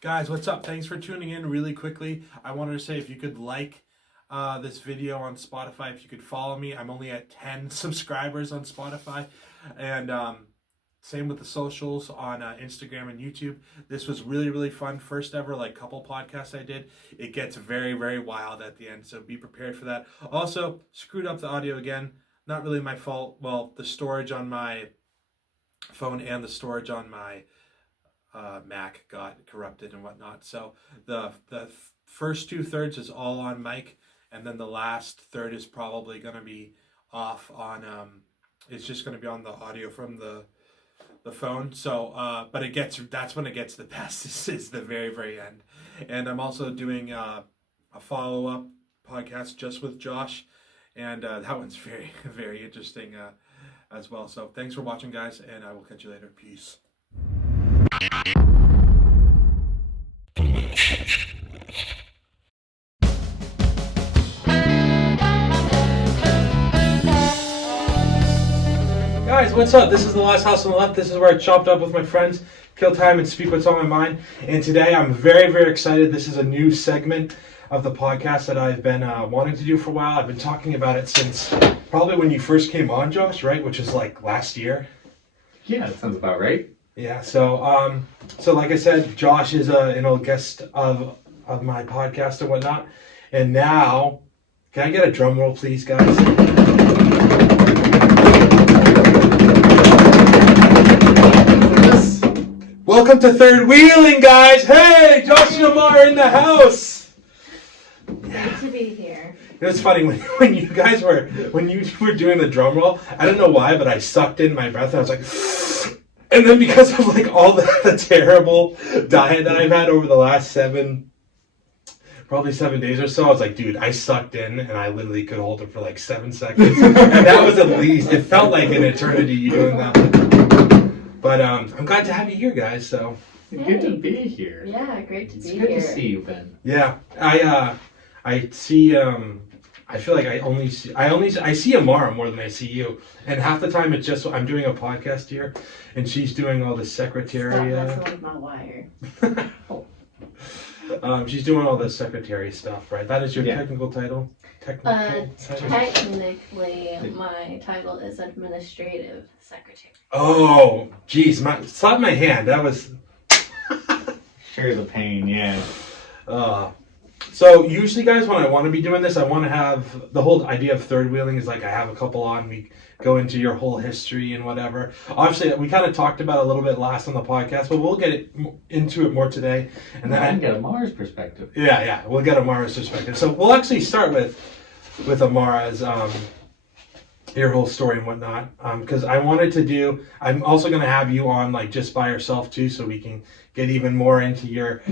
Guys, what's up? Thanks for tuning in really quickly. I wanted to say if you could like this video on Spotify, if you could follow me. I'm only at 10 subscribers on Spotify. And same with the socials on Instagram and YouTube. This was really, really fun. First ever couple podcasts I did. It gets very, very wild at the end, so be prepared for that. Also, screwed up the audio again. Not really my fault. Well, the storage on my phone and the storage on my Mac got corrupted and whatnot. So the first 2/3 is all on mic, and then the last third is probably going to be off on. It's just going to be on the audio from the phone. So, but that's when it gets the best. This is the very, very end, and I'm also doing a follow up podcast just with Josh, and that one's very, very interesting as well. So thanks for watching, guys, and I will catch you later. Peace. Guys, what's up? This is The Last House on the Left. This is where I chopped up with my friends, kill time, and speak what's on my mind. And today I'm very, very excited. This is a new segment of the podcast that I've been wanting to do for a while. I've been talking about it since probably when you first came on, Josh, right? Which is like last year. Yeah, that sounds about right. Yeah, so like I said, Josh is an old guest of my podcast and whatnot. And now, can I get a drum roll, please, guys? Welcome to Third Wheeling, guys! Hey, Josh and Amara in the house! Good to be here. It was funny when you were doing the drum roll. I don't know why, but I sucked in my breath. And I was like, and then because of all the terrible diet that I've had over the last 7 days or so, I was like, dude, I sucked in and I literally could hold it for 7 seconds. And that was at least, it felt like an eternity you doing that. But I'm glad to have you here, guys. So good to be here. Yeah, great to be here. It's good to see you, Ben. Yeah, I see. I feel like I see Amara more than I see you, and half the time it's just I'm doing a podcast here, and she's doing all the secretary. Stop messing with my wire. She's doing all the secretary stuff, right? That is your technical title. Technically, my title is administrative secretary. Oh, geez, slap my hand. That was. Sure, the pain, yeah. So usually, guys, when I want to be doing this, I want to have the whole idea of third wheeling is I have a couple on, we go into your whole history and whatever. Obviously, we kind of talked about it a little bit last on the podcast, but we'll get into it more today. And then I can get Amara's perspective. Yeah, we'll get Amara's perspective. So we'll actually start with Amara's your whole story and whatnot, because I wanted to do. I'm also going to have you on just by yourself too, so we can get even more into your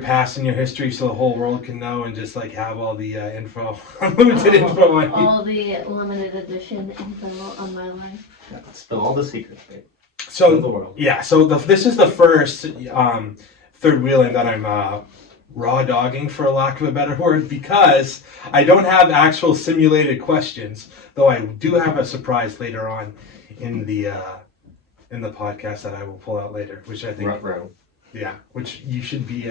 past and your history, so the whole world can know and just have all the info, limited info on you. All the limited edition info on my life. Yeah, spill all the secrets, babe. So the world. Yeah, so this is the first third wheeling that I'm raw dogging, for a lack of a better word, because I don't have actual simulated questions, though I do have a surprise later on in the podcast that I will pull out later, which I think which you should be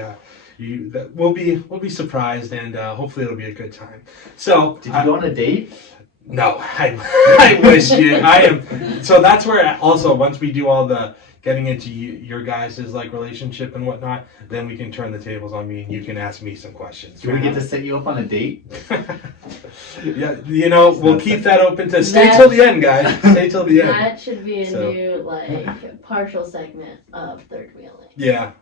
we'll be surprised, and hopefully it'll be a good time. So did you go on a date? No, I wish you. I am. So that's where also once we do all the getting into your guys' relationship and whatnot, then we can turn the tables on me and you can ask me some questions. Do we get to set you up on a date? Yeah, we'll keep that open to stay till the end, guys. Stay till the end. That should be a new partial segment of third wheeling. Yeah.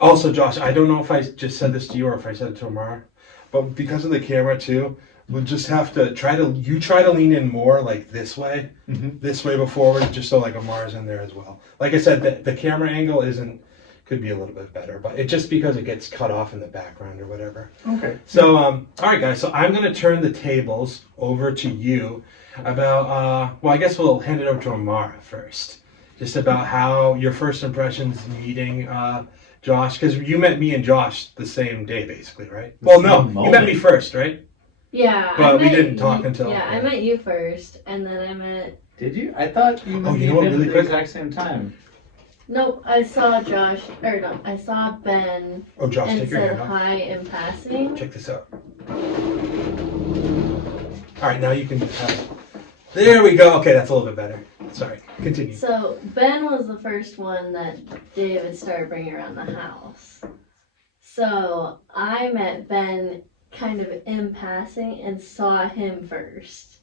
Also, Josh, I don't know if I just said this to you or if I said it to Amara, but because of the camera too, we'll just have to try to lean in more this way, this way before, just so Amara's in there as well. Like I said, the camera angle could be a little bit better, but it's just because it gets cut off in the background or whatever. Okay. So, all right, guys. So I'm gonna turn the tables over to you about. Well, I guess we'll hand it over to Amara first, just about how your first impressions meeting Josh, because you met me and Josh the same day, basically, right? Well, no, you met me first, right? Yeah, but we didn't talk until. Yeah, I met you first, and then I met. Did you? I thought you met me at the exact same time. Nope, I saw Josh, or no, I saw Ben Oh, Josh, and take your said hand off. hi in passing. Check this out. All right, now you can have. There we go. Okay, that's a little bit better. Sorry, continue. So Ben was the first one that David started bringing around the house. So I met Ben kind of in passing and saw him first.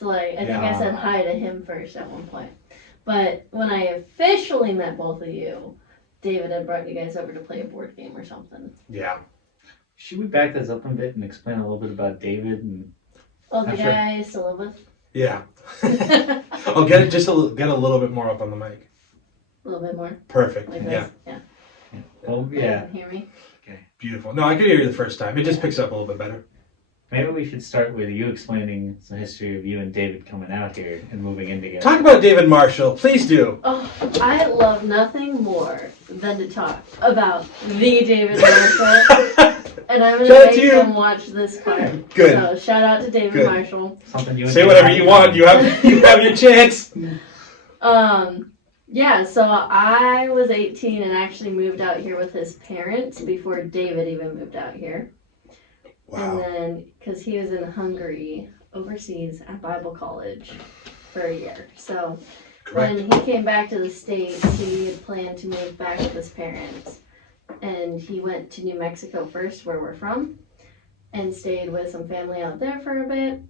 So like I think I said hi to him first at one point. But when I officially met both of you, David had brought you guys over to play a board game or something. Yeah. Should we back this up a bit and explain a little bit about David and Oh, the Sure. guy I used to live with? Yeah. A I'll get it just get a little bit more up on the mic. little bit more. Perfect. Like Yeah. this. Yeah. well, You yeah, can hear me? Beautiful. No, I could hear you the first time. It just picks up a little bit better. maybe we should start with you explaining some history of you and David coming out here and moving in together. Talk about David Marshall. Please do. Oh, I love nothing more than to talk about the David Marshall. And I'm Shout gonna out make to you. him watch this part. Good. So shout out to David Good. Marshall. Something you and Say David whatever had you in want. common. You have your chance. Yeah, so I was 18 and actually moved out here with his parents before David even moved out here. And Wow. then, because he was in Hungary, overseas at Bible college for a year. So Correct. when he came back to the States, he had planned to move back with his parents. And he went to New Mexico first, where we're from, and stayed with some family out there for a bit.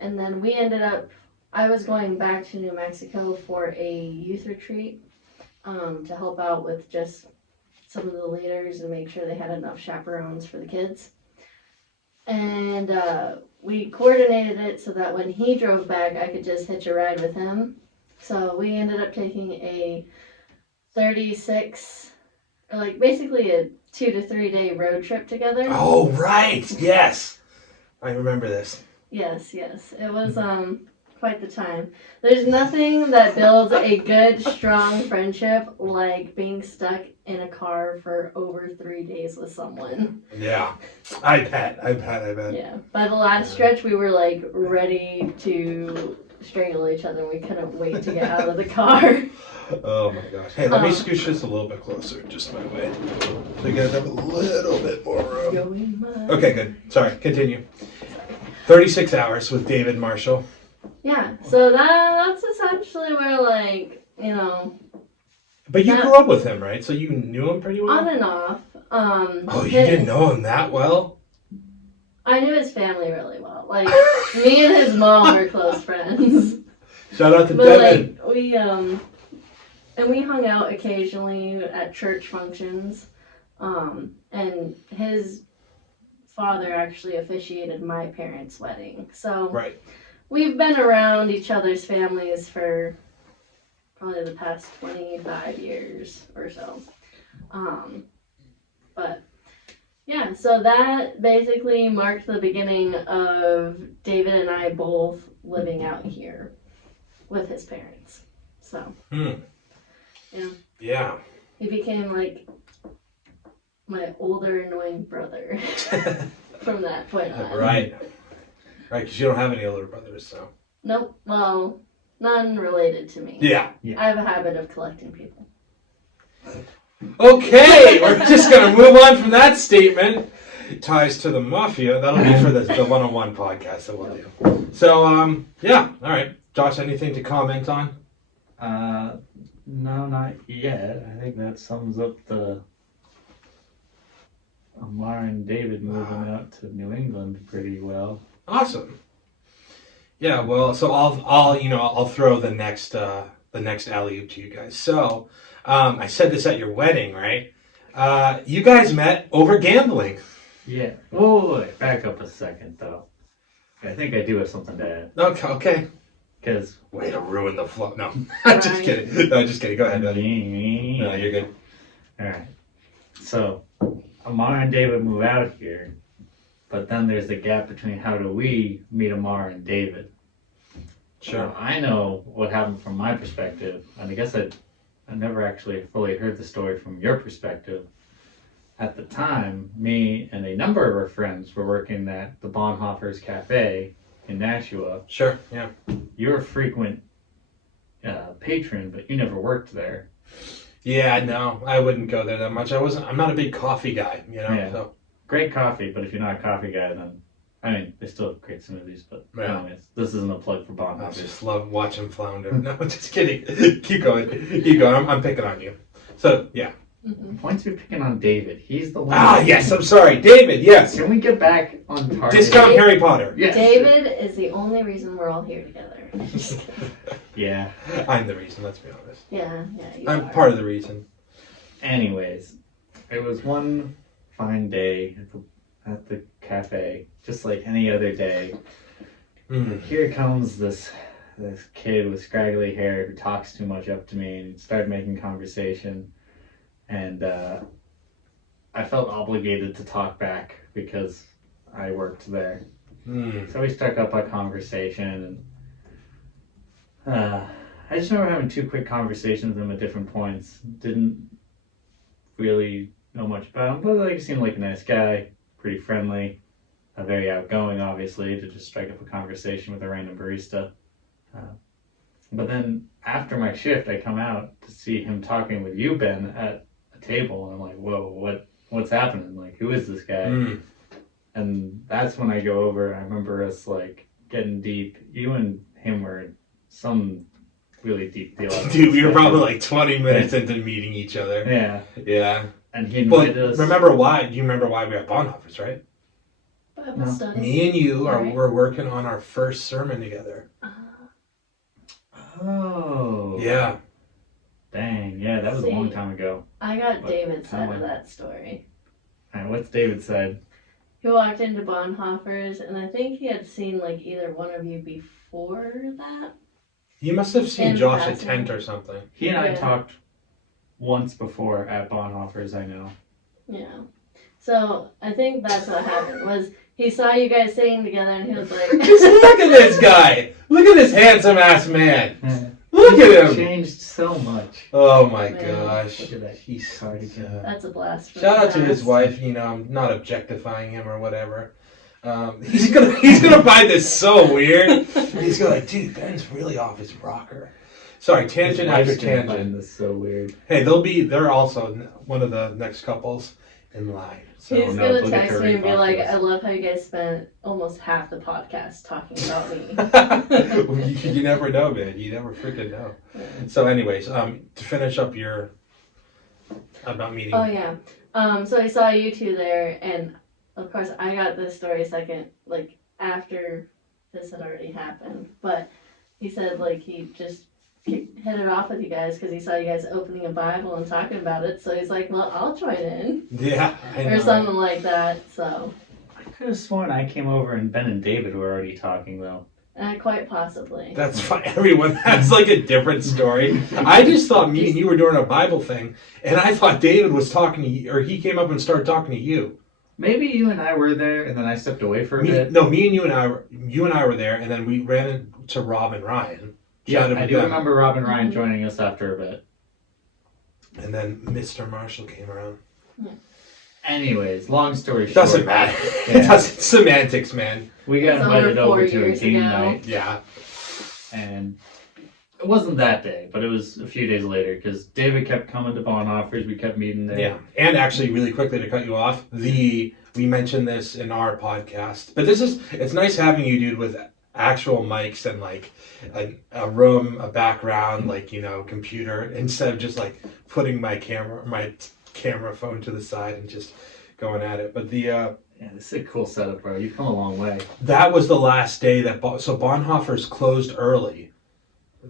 And then we ended up, I was going back to New Mexico for a youth retreat to help out with just some of the leaders and make sure they had enough chaperones for the kids. And we coordinated it so that when he drove back, I could just hitch a ride with him. So we ended up taking a 36, or like basically a 2 to 3 day road trip together. Oh, right. Yes. I remember this. Yes, yes. It was quite the time. There's nothing that builds a good, strong friendship like being stuck in a car for over 3 days with someone. Yeah. I bet. Yeah. By the last stretch, we were like ready to strangle each other. We couldn't wait to get out of the car. Oh my gosh. Hey, let me scooch this a little bit closer, just my way. So you guys have a little bit more room. Okay, good. Sorry, continue. 36 hours with David Marshall. Yeah. So that's essentially where, like, you know, But you That- grew up with him, right? So you knew him pretty well? on and off. Oh, you didn't know him that well? I knew his family really well. Like, me and his mom were close friends. Shout out to But Devin. like and we hung out occasionally at church functions. And his father actually officiated my parents' wedding. So Right. we've been around each other's families for probably the past 25 years or so. But yeah, so that basically marked the beginning of David and I both living out here with his parents. So Yeah. he became like my older annoying brother from that point on. Right. Right, because you don't have any older brothers, so. Nope. Well, none related to me. Yeah. I have a habit of collecting people. Okay, we're just going to move on from that statement. Ties to the mafia. That'll be for the one-on-one podcast that we'll do. So, yeah. All right. Josh, anything to comment on? No, not yet. I think that sums up the Amara and David moving out to New England pretty well. Awesome. Yeah, well, so I'll throw the next alley-oop to you guys. So, I said this at your wedding, right? You guys met over gambling. Yeah. Oh, wait, back up a second though. I think I do have something to add. Okay. Because Way to ruin the flow. No, I'm just kidding. No, just kidding. Go ahead, buddy. No, you're good. Alright. So, Amara and David move out here, but then there's the gap between how do we meet Amara and David. Sure. Now, I know what happened from my perspective, and I guess I never actually fully heard the story from your perspective. At the time, me and a number of our friends were working at the Bonhoeffer's Cafe in Nashua. Sure. Yeah. You're a frequent patron, but you never worked there. Yeah, no, I wouldn't go there that much. I'm not a big coffee guy, you know. Yeah. So Great coffee, but if you're not a coffee guy, then I mean they still have great smoothies. But Yeah. anyways, this isn't a plug for I Bonhoeffers. just love watching flounder. No, just kidding. Keep going. Keep going. I'm picking on you. So yeah. Points you're picking on David. He's the one. Ah, yes. I'm sorry, David. Yes. Can we get back on target? Discount Harry Potter. Yes. David is the only reason we're all here together. Yeah. I'm the reason. Let's be honest. Yeah, you I'm are. part of the reason. Anyways, it was one fine day at the cafe, just like any other day. Here comes this kid with scraggly hair who talks too much up to me and started making conversation. And I felt obligated to talk back because I worked there. So we struck up a conversation. And I just remember having two quick conversations with him at different points. Didn't really know much about him, but like, he seemed like a nice guy, pretty friendly, very outgoing, obviously, to just strike up a conversation with a random barista. But then after my shift, I come out to see him talking with you, Ben, at a table, and I'm like, whoa, what's happening? Like, who is this guy? And that's when I go over. I remember us like getting deep. You and him were in some really deep deal. Dude, we were probably like 20 minutes into meeting each other. Yeah. Yeah. And he invited us. Remember why? You remember why we have Bonhoeffers, right? Bible study. Me and you Right. were working on our first sermon together. Oh. Yeah. Dang. Yeah, that was a See, long time ago. I got But David's side kinda of like- that story. And what's David said? He walked into Bonhoeffer's, and I think he had seen like either one of you before that. You must have seen In Josh at passing. Tent or something. He and I Yeah. talked once before at Bonhoeffer's, I know. Yeah. So I think that's what happened. Was he saw you guys sitting together, and he was like, Just look at this guy. Look at this handsome ass man. Look at him. Changed so much. Oh my Man. gosh. Look at that. He's Cardigan. "That's a blast." Shout out to his wife. You know, I'm not objectifying him or whatever. He's gonna find this so weird. He's gonna like, dude, Ben's really off his rocker. Sorry, tangent after tangent. This so weird. Hey, they're also one of the next couples in line. So He's no, gonna they'll get text to me and be read like, off "I love how you guys spent almost half the podcast talking about me." you never know, man. You never freaking know. So, anyways, to finish up your about meeting. Oh yeah. So I saw you two there, and of course I got this story second, like after this had already happened. But he said like he just hit it off with you guys because he saw you guys opening a Bible and talking about it. So he's like, "Well, I'll join in," Yeah, I know. or something like that. So I could have sworn I came over and Ben and David were already talking, though. quite possibly. That's fine. Everyone has like a different story. I just thought me and you were doing a Bible thing, and I thought David was talking to you, or he came up and started talking to you. Maybe you and I were there, and then I stepped away for a bit. No, me and you and I were there, and then we ran into Rob and Ryan. Yeah, Chatted I with do them. remember Rob and Ryan joining us after a bit. And then Mr. Marshall came around. Anyways, long story short. Doesn't matter. Yeah. That's semantics, man. We got It's invited over 4 over to a years game ago. night, Yeah. and it wasn't that day, but it was a few days later, because David kept coming to Bonhoeffer's, we kept meeting there. Yeah. And actually, really quickly to cut you off, we mentioned this in our podcast, but it's nice having you, dude, with actual mics and like a room, a background, like, you know, computer, instead of just like putting my camera phone to the side and just going at it. But Yeah, this is a cool setup, bro. You've come a long way. that was the last day that so Bonhoeffer's closed early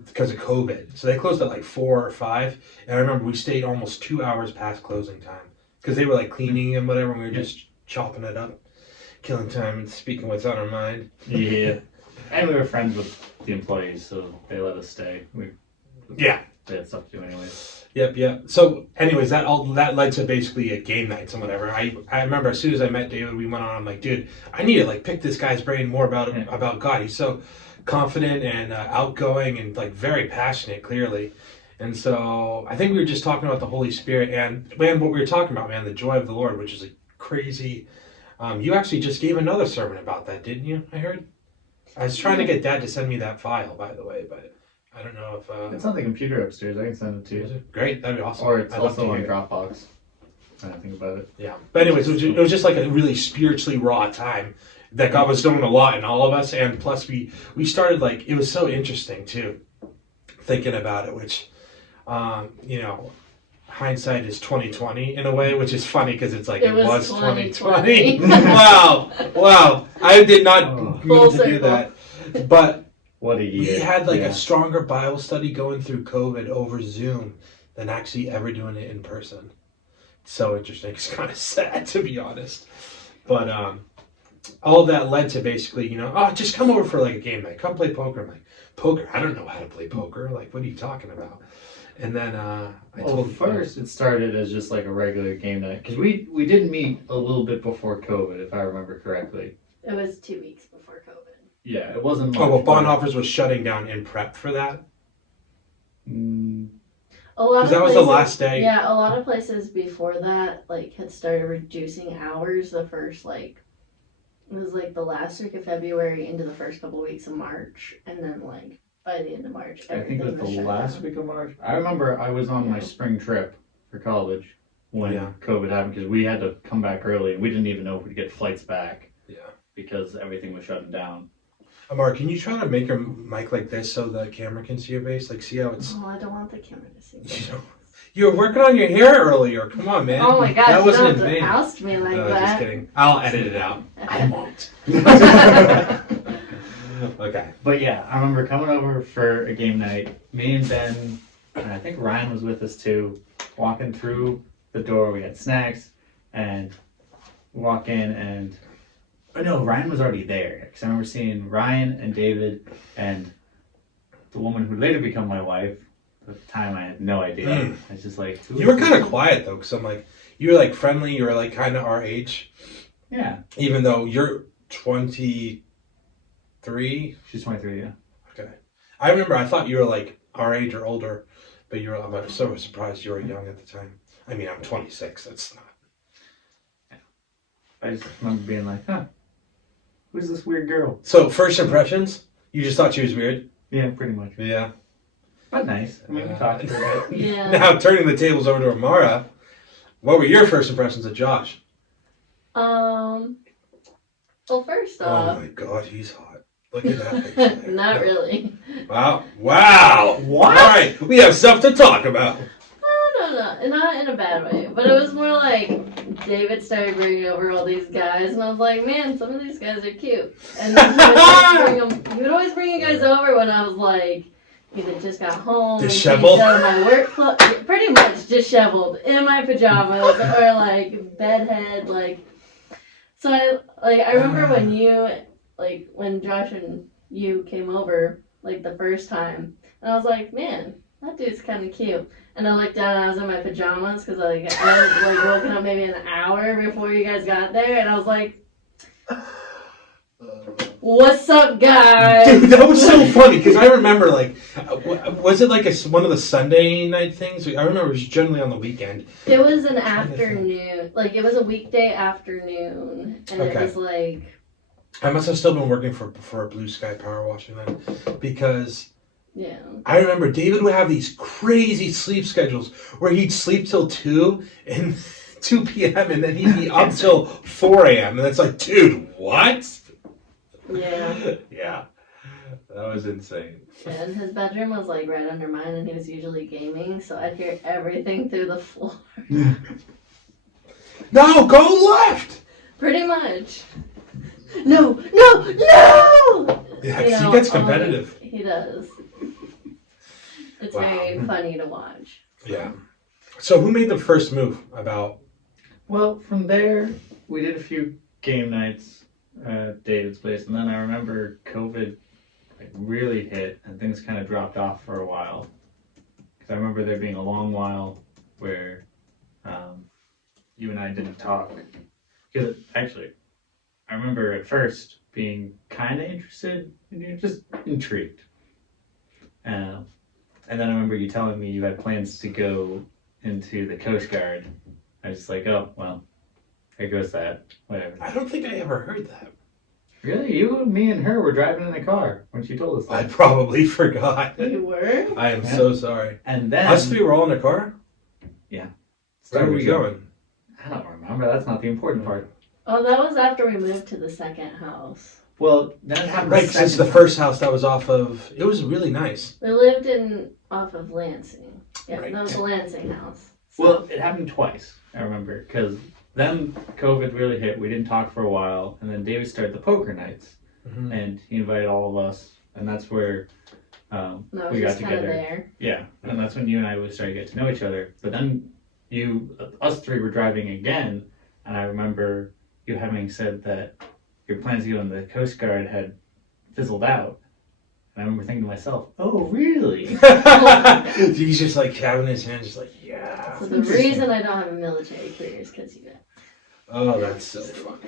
because of COVID. So they closed at like 4 or 5, and I remember we stayed almost 2 hours past closing time because they were like cleaning and whatever, and we were just chopping it up, killing time and speaking what's on our mind. Yeah. And we were friends with the employees, so they let us stay. Yeah. They had stuff to do anyways. Yep. So, anyways, that led to basically a game nights and whatever. I remember as soon as I met David, we went on. I'm like, dude, I need to like pick this guy's brain more about God. He's so confident and outgoing and like very passionate, clearly. And so I think we were just talking about the Holy Spirit and man, what we were talking about, man, the joy of the Lord, which is a crazy. You actually just gave another sermon about that, didn't you? I heard. I was trying to get Dad to send me that file, by the way, but I don't know if It's on the computer upstairs. I can send it to you. great. That'd be awesome. Or it's I'd love also to on hear it. Dropbox. I think about it. Yeah. But anyways, it was just like a really spiritually raw time that God was doing a lot in all of us, and plus we started like it was so interesting too, thinking about it, which you know, hindsight is 2020 in a way, which is funny because it's like it was 2020. wow. I did not mean to do that, but what a year. we had like a stronger Bible study going through COVID over Zoom than actually ever doing it in person. So interesting. It's kind of sad, to be honest, but all of that led to basically, you know, oh, just come over for like a game night, come play poker. I'm like, poker? I don't know how to play poker. Like, what are you talking about? And then first it started as just like a regular game night because we did meet a little bit before COVID, if I remember correctly. It was 2 weeks before COVID. Yeah, it wasn't much. Oh, well, Bonhoeffer's was shutting down in prep for that. Because that was the last day. Yeah, a lot of places before that like had started reducing hours the first like it was like the last week of February into the first couple weeks of March, and then like by the end of March, I think it was the shut last down. week of March. I remember I was on my spring trip for college when COVID happened because we had to come back early and we didn't even know if we'd get flights back. Yeah. Because everything was shutting down. Amara, can you try to make your mic like this so the camera can see your face? Like, see how it's... Oh, I don't want the camera to see You know, you were working on your hair earlier. Come on, man. Oh my gosh, that you wasn't don't in have to vain. oust me like No, that. just kidding. I'll edit it out. I won't. Okay. But yeah, I remember coming over for a game night. Me and Ben, and I think Ryan was with us too, walking through the door. We had snacks and walk in and... Oh no, Ryan was already there. Because I remember seeing Ryan and David and the woman who later became my wife. At the time, I had no idea. I was just like... You were kind of quiet though, because I'm like, you were like friendly. You were like kind of our age. Yeah. Even though you're 23. She's 23, yeah. Okay. I remember I thought you were like our age or older, but you were. I'm so surprised you were young at the time. I mean, I'm 26. That's not. I just remember being like, huh, who's this weird girl? So first impressions, you just thought she was weird. Yeah, pretty much. Yeah. But nice. I mean, we talked to her a bit. Yeah. Now turning the tables over to Amara, what were your first impressions of Josh? Well, first Oh off, my God, he's hot. Look at that face. not really. Wow. What? All right, we have stuff to talk about. No, not in a bad way. But it was more like David started bringing over all these guys, and I was like, man, some of these guys are cute. And then he would always bring you guys over when I was like, either just got home, Disheveled? and my work clothes, pretty much disheveled in my pajamas, or like bedhead, like. So I remember when Josh and you came over like the first time, and I was like, man, that dude's kind of cute. And I looked down and I was in my pajamas because I was like woken up maybe an hour before you guys got there, and I was like, what's up, guys? Dude, that was so funny because I remember like, was it like one of the Sunday night things? I remember it was generally on the weekend. It was an afternoon, like it was a weekday afternoon, and it was like. I must have still been working for Blue Sky Power Washing then, because Yeah. I remember David would have these crazy sleep schedules where he'd sleep till 2 p.m. and then he'd be up till 4 a.m. And it's like, dude, what? Yeah. Yeah. That was insane. Yeah, and his bedroom was like right under mine, and he was usually gaming, so I'd hear everything through the floor. No, go left! Pretty much. No! Yeah, You know, he gets competitive. He does. It's Wow. very funny to watch. Yeah. So who made the first move about... Well, from there, we did a few game nights at David's place, and then I remember COVID really hit, and things kind of dropped off for a while. Because I remember there being a long while where you and I didn't talk. Because actually, I remember at first being kind of interested, just intrigued. And then I remember you telling me you had plans to go into the Coast Guard. I was just like, oh, well, there goes that. Whatever. I don't think I ever heard that. Really? You, me, and her were driving in the car when she told us I that. probably forgot. You were? I am Yeah. so sorry. And then... Us three were all in the car? Where started were we to- going? I don't remember. That's not the important part. Oh, that was after we moved to the second house. Well, that happened Right, since the first house that was off of, it was really nice. We lived off of Lansing. Yeah, Right. that was the Lansing house. So, Well, it happened twice, I remember, because then COVID really hit. We didn't talk for a while, and then David started the poker nights, Mhm. and he invited all of us, and that's where no, it was we got just kind of together. there. Yeah, and that's when you and I really started to get to know each other. But then us three were driving again, and I remember you having said that your plans to go in the Coast Guard had fizzled out. And I remember thinking to myself, oh, really? He's just like having his hand, just like, yeah. So the reason I don't have a military career is because you guys. Oh, that's so funny.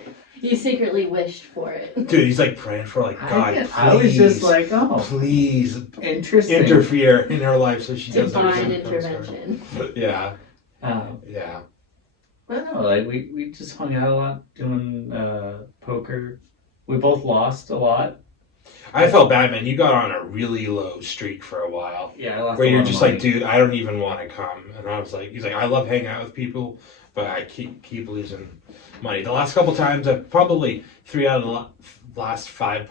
You secretly wished for it. Dude, he's like praying for like, God, please. I was just like, oh, please interesting. interfere in her life so she doesn't. Divine intervention. Yeah, Um, yeah. But no, like we just hung out a lot doing poker. We both lost a lot. I felt bad, man. You got on a really low streak for a while. Yeah, I lost. Where a you're lot of just money. like, dude, I don't even want to come. And I was like, he's like, I love hanging out with people, but I keep losing money. The last couple times, I've probably 3 out of the last 5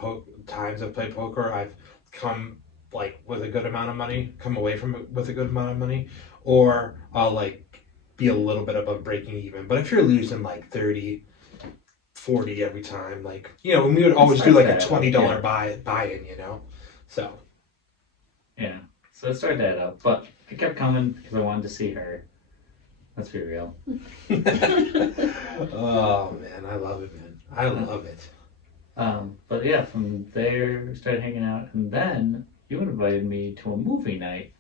times I've played poker, I've come like with a good amount of money, come away from it with a good amount of money, or I'll like be a little bit above breaking even. But if you're losing like 30, 40 every time, like, you know, and we would always do like a $20 buy-in, you know, so. Yeah, so it started to add up, but I kept coming because I wanted to see her. Let's be real. Oh man, I love it, man. I love it. But yeah, from there we started hanging out, and then you invited me to a movie night.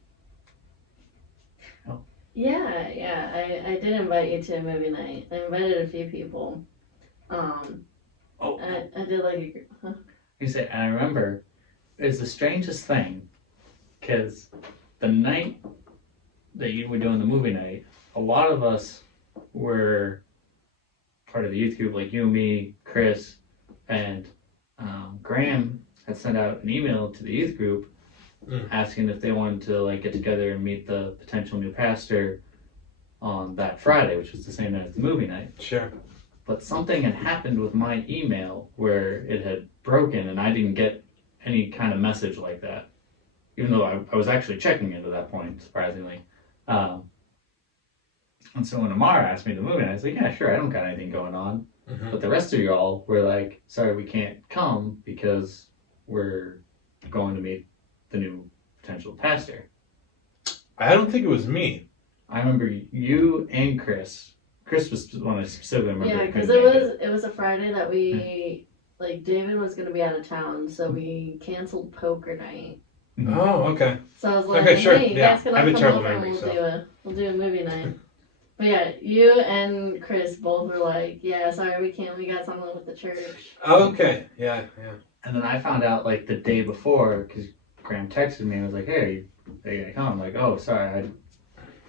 Yeah, I did invite you to a movie night. I invited a few people. Oh, I did like a. you said, and I remember it's the strangest thing, because the night that you were doing the movie night, a lot of us were part of the youth group, like you, me, Chris, and Graham had sent out an email to the youth group asking if they wanted to like get together and meet the potential new pastor on that Friday, which was the same night as the movie night. Sure. But something had happened with my email where it had broken and I didn't get any kind of message like that. Even though I was actually checking it at that point, surprisingly. And so when Amara asked me to move in, I was like, yeah, sure, I don't got anything going on. Mm-hmm. But the rest of y'all were like, sorry, we can't come because we're going to meet the new potential pastor. I don't think it was me. I remember you and Chris. Chris was the one I specifically remember. Yeah, because couldn't make it was a Friday that we like David was gonna be out of town, so we canceled poker night. Oh, okay. So I was like, Okay, sure, hey, you yeah. guys can I have come a terrible over and memory, we'll do a movie night. But yeah, you and Chris both were like, yeah, sorry, we can't. We got something with the church. Okay. Yeah. And then I found out like the day before because Graham texted me and was like, "Hey, are you gonna come?" I'm like, "Oh, sorry."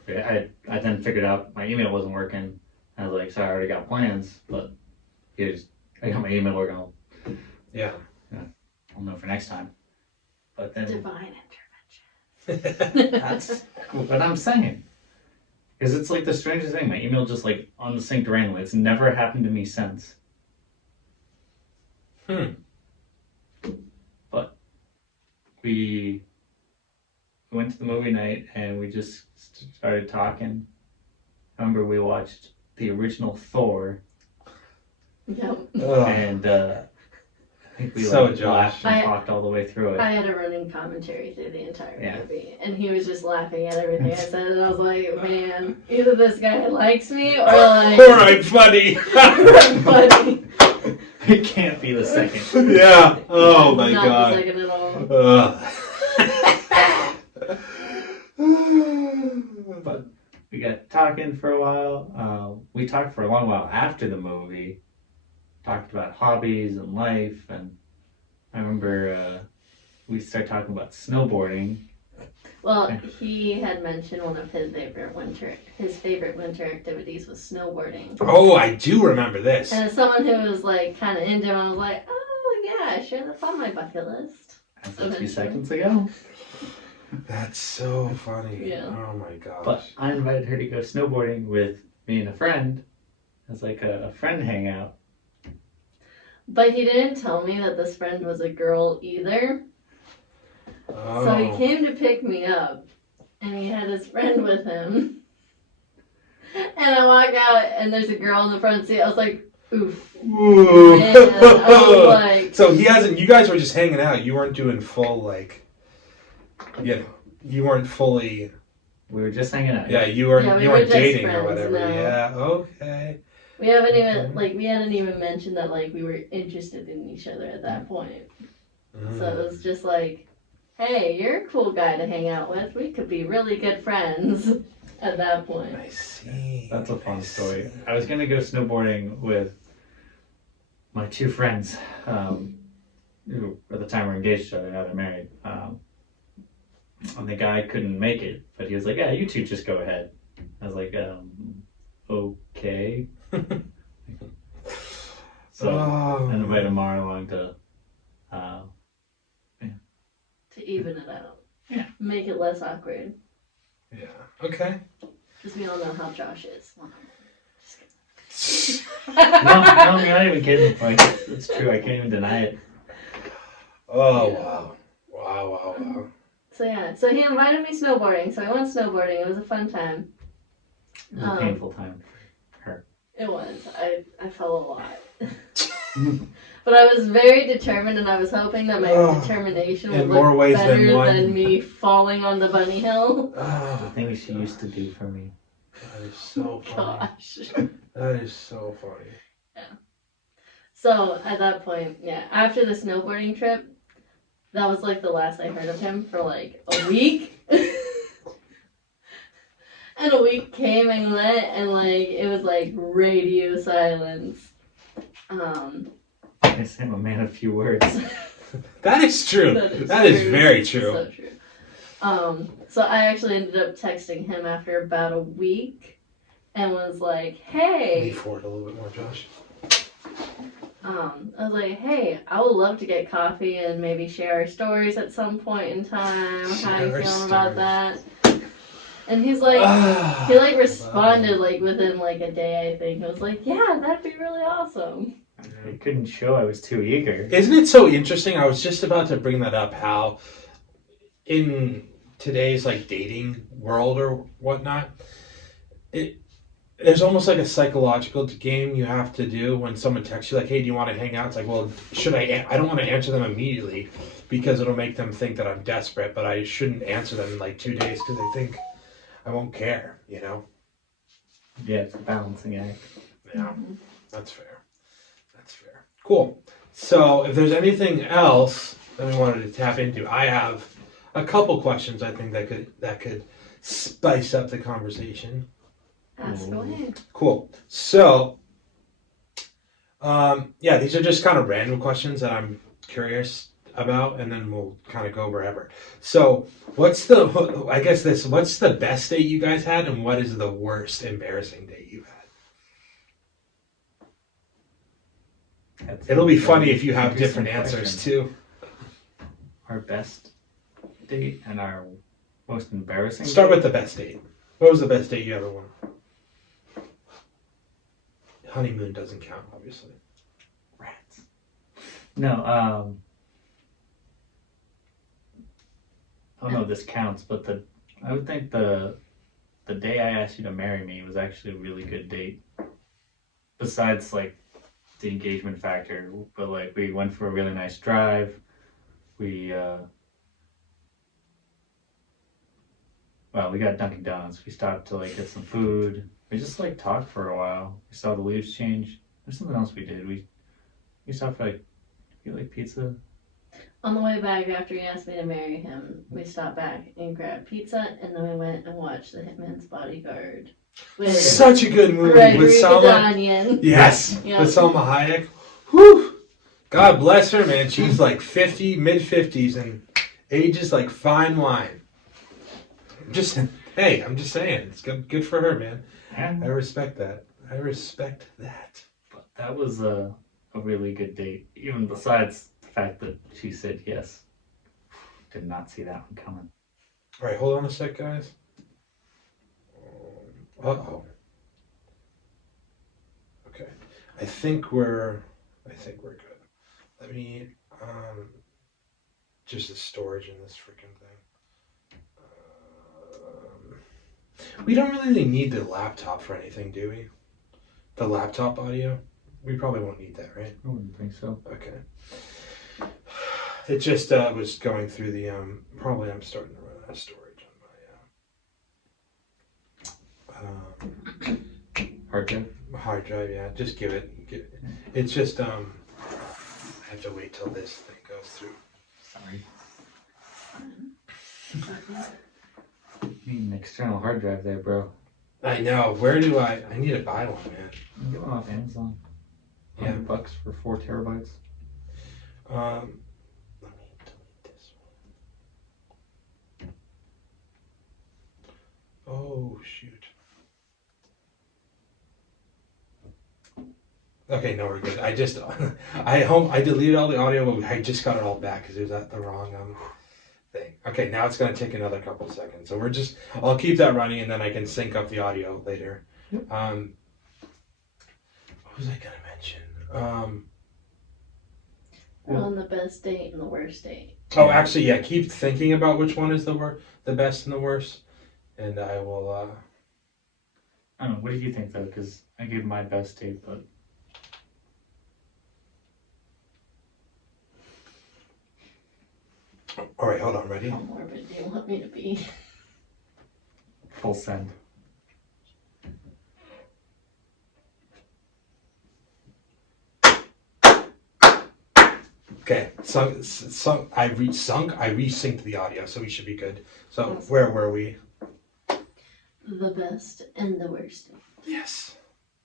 I then figured out my email wasn't working. I was like, "Sorry, I already got plans." But I got my email working. Yeah. I'll know for next time. But then Divine that's what I'm saying. Because it's like the strangest thing. My email just like unsynced randomly. It's never happened to me since. But we went to the movie night and we just started talking. I remember we watched the original Thor Yep. and I think we So like, Josh. laughed and I- talked all the way through it. I had a running commentary through the entire Yeah. movie, and he was just laughing at everything I said, and I was like, man, either this guy likes me or like, All right, funny. I'm funny. It can't be the second. Yeah. Oh my Not god. the second at all. But we got talking for a while. We talked for a long while after the movie. Talked about hobbies and life, and I remember we started talking about snowboarding. Well, he had mentioned one of his favorite winter activities was snowboarding. Oh, I do remember this. And as someone who was like kind of into him, I was like, oh, yeah, sure, that's on my bucket list. As of 2 seconds ago. That's so funny. Yeah. Oh my gosh. But I invited her to go snowboarding with me and a friend as like a friend hangout. But he didn't tell me that this friend was a girl either. Oh. So he came to pick me up, and he had his friend with him. And I walk out, and there's a girl in the front seat. I was like, oof. Ooh. Man, I was like... So he hasn't. You guys were just hanging out. You weren't doing full like. You know, you weren't fully. We were just hanging out. Yeah, you weren't. Yeah, we you were weren't just dating friends, or whatever. no. Yeah. Okay. We hadn't even mentioned that like we were interested in each other at that point. So it was just like, hey, you're a cool guy to hang out with. We could be really good friends at that point. I see. That's a fun story. I was gonna go snowboarding with my 2 friends, who at the time were engaged to each other, now they're married. And the guy couldn't make it, but he was like, yeah, you 2 just go ahead. I was like, okay. So I invited Amara along to even it out. Yeah. Make it less awkward. Yeah. Okay. Because we all know how Josh is. Just kidding. no, you're not even kidding. Like, it's true. I can't even deny it. Oh Yeah. wow. So yeah, so he invited me snowboarding. So I went snowboarding. It was a fun time. It was a painful time for her. It was. I fell a lot. But I was very determined, and I was hoping that my determination would in more look ways better than one. than me falling on the bunny hill. The things she used to do for me. That is so funny. Gosh. That is so funny. Yeah. So at that point, yeah, after the snowboarding trip, that was like the last I heard of him for like a week. And a week came and went, and like it was like radio silence. I guess I'm a man of few words. That is true. That is very true. So true. So I actually ended up texting him after about a week, and was like, "Hey." Lean forward a little bit more, Josh. I was like, "Hey, I would love to get coffee and maybe share our stories at some point in time. How you feeling about that?" And he's like, he like responded like within like a day, I think. I was like, "Yeah, that'd be really awesome." I couldn't show I was too eager. Isn't it so interesting? I was just about to bring that up. How in today's like dating world or whatnot, there's almost like a psychological game you have to do when someone texts you like, "Hey, do you want to hang out?" It's like, well, should I? I don't want to answer them immediately because it'll make them think that I'm desperate. But I shouldn't answer them in like 2 days because they think I won't care. You know? Yeah, it's a balancing act. Yeah, that's fair. That's fair. Cool. So if there's anything else that we wanted to tap into, I have a couple questions I think that could spice up the conversation. Ask away. Cool. So, yeah, these are just kind of random questions that I'm curious about, and then we'll kind of go wherever. So, what's the best date you guys had, and what is the worst embarrassing date you've had? It'll be funny if you have different answers too. Our best date and our most embarrassing Start date? with the best date. What was the best date you ever went on? Honeymoon doesn't count, obviously. Rats. No, I don't know if this counts, but I would think the day I asked you to marry me was actually a really good date. Besides, like, the engagement factor, but like we went for a really nice drive. We got Dunkin' Donuts. We stopped to like get some food. We just like talked for a while. We saw the leaves change. There's something else we did. We stopped for like get like pizza. On the way back after he asked me to marry him, we stopped back and grabbed pizza, and then we went and watched The Hitman's Bodyguard. With Such a good movie Gregory with Salma. Badanian. Yes, Yeah. with Salma Hayek. Whew. God bless her, man. She's like 50, mid-50s, and ages like fine wine. I'm just saying. It's good for her, man. And I respect that. but that was a really good date, even besides the fact that she said yes. Did not see that one coming. All right, hold on a sec, guys. Uh-oh. Okay. I think we're good. Let me just the storage in this freaking thing. We don't really need the laptop for anything, do we? The laptop audio? We probably won't need that, right? I wouldn't think so. Okay. It just was going through the probably I'm starting to run out of storage on my Hard drive? hard drive. Yeah, just give it. It's just I have to wait till this thing goes through. Sorry. You need an external hard drive there, bro. I know. Where do I need to buy one, man. You can get one off Amazon. Yeah. $100 for 4 terabytes. Let me delete this one. Oh shoot. Okay, no, we're good. I deleted all the audio, but I just got it all back because it was at the wrong thing. Okay, now it's gonna take another couple seconds. So I'll keep that running and then I can sync up the audio later. Yep. What was I gonna mention? We're on the best date and the worst date. Oh, actually, yeah. Keep thinking about which one is the best and the worst, and I will. I don't know. What do you think though? Because I gave my best date, but All right, hold on. Ready? How morbid do you want me to be? full send. Okay. I resynced the audio, so we should be good. So Awesome. where were we? The best and the worst date. Yes.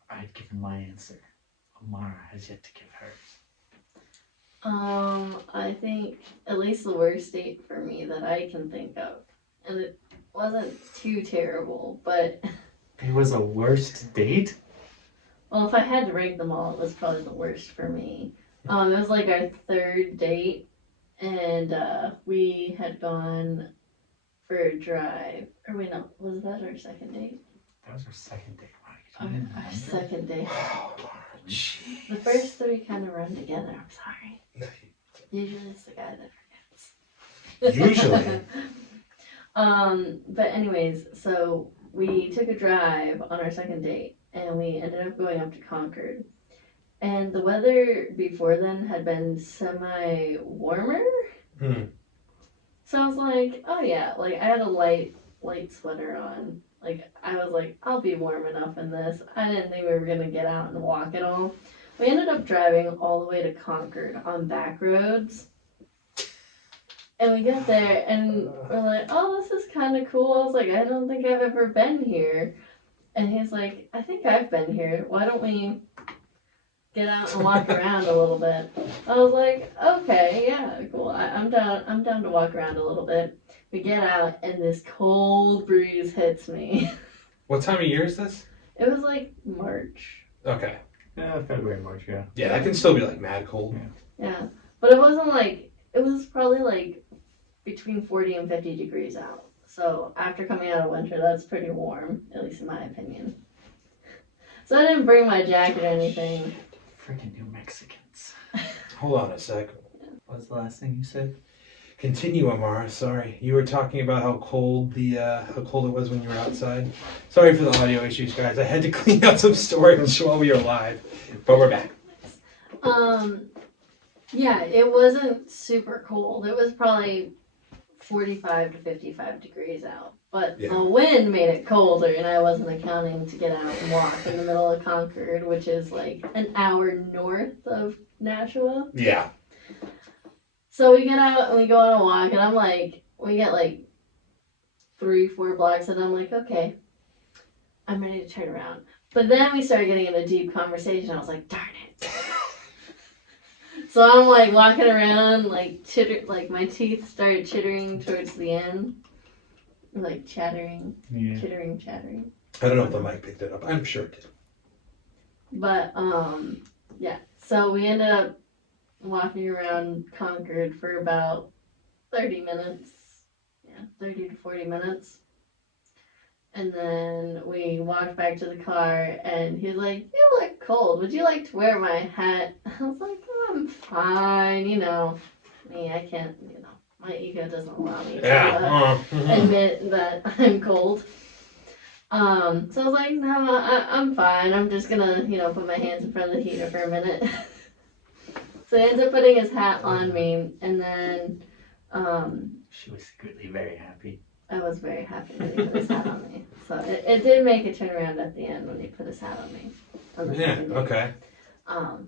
I had given my answer. Amara has yet to give hers. I think at least the worst date for me that I can think of, and it wasn't too terrible, but It was a worst date? well, if I had to rank them all, it was probably the worst for me. It was like our third date, and we had gone for a drive. Or wait, no, was that our second date? That was our second date. Wow, Our, you didn't our remember? second date. Jeez. The first three kind of run together. I'm sorry. Usually it's the guy that forgets. Usually. But anyways, so we took a drive on our second date, and we ended up going up to Concord. And the weather before then had been semi-warmer. So I was like, oh yeah, like I had a light sweater on. Like I was like, I'll be warm enough in this. I didn't think we were gonna get out and walk at all. We ended up driving all the way to Concord on back roads. And we get there and we're like, oh, this is kind of cool. I was like, I don't think I've ever been here. And he's like, I think I've been here. Why don't we get out and walk around a little bit? I was like, okay, yeah, cool. I'm down to walk around a little bit. We get out and this cold breeze hits me. What time of year is this? It was like March. Okay. Yeah, February, March, yeah. Yeah, that can still be like mad cold. Yeah. But it wasn't like, it was probably like between 40 and 50 degrees out. So after coming out of winter, that's pretty warm, at least in my opinion. So I didn't bring my jacket or anything. Freaking New Mexicans. Hold on a sec. What was the last thing you said? Continue, Amara. Sorry, you were talking about how cold it was when you were outside. Sorry for the audio issues, guys. I had to clean out some storage while we were live, but we're back. Yeah, it wasn't super cold. It was probably 45 to 55 degrees out. But Yeah. the wind made it colder, and I wasn't accounting to get out and walk in the middle of Concord, which is like an hour north of Nashua. Yeah. So we get out and we go on a walk, and I'm like, we get like 3-4 blocks, and I'm like, okay, I'm ready to turn around. But then we started getting in a deep conversation. I was like, darn it. So I'm like walking around, like my teeth started chittering towards the end. Like chattering, Yeah. chittering. I don't know if the mic picked it up. I'm sure it did. But, yeah. So we ended up walking around Concord for about 30 minutes. Yeah, 30 to 40 minutes. And then we walked back to the car, and he was like, "You look cold. Would you like to wear my hat?" I was like, "Oh, I'm fine. You know, me, I can't, you know, my ego doesn't allow me to admit that I'm cold." So I was like, "No, I'm fine. I'm just gonna, you know, put my hands in front of the heater for a minute." So he ends up putting his hat on me, and then She was secretly very happy. I was very happy when he put his hat on me. So it did make a turnaround at the end when he put his hat on me. On the second date. Okay. And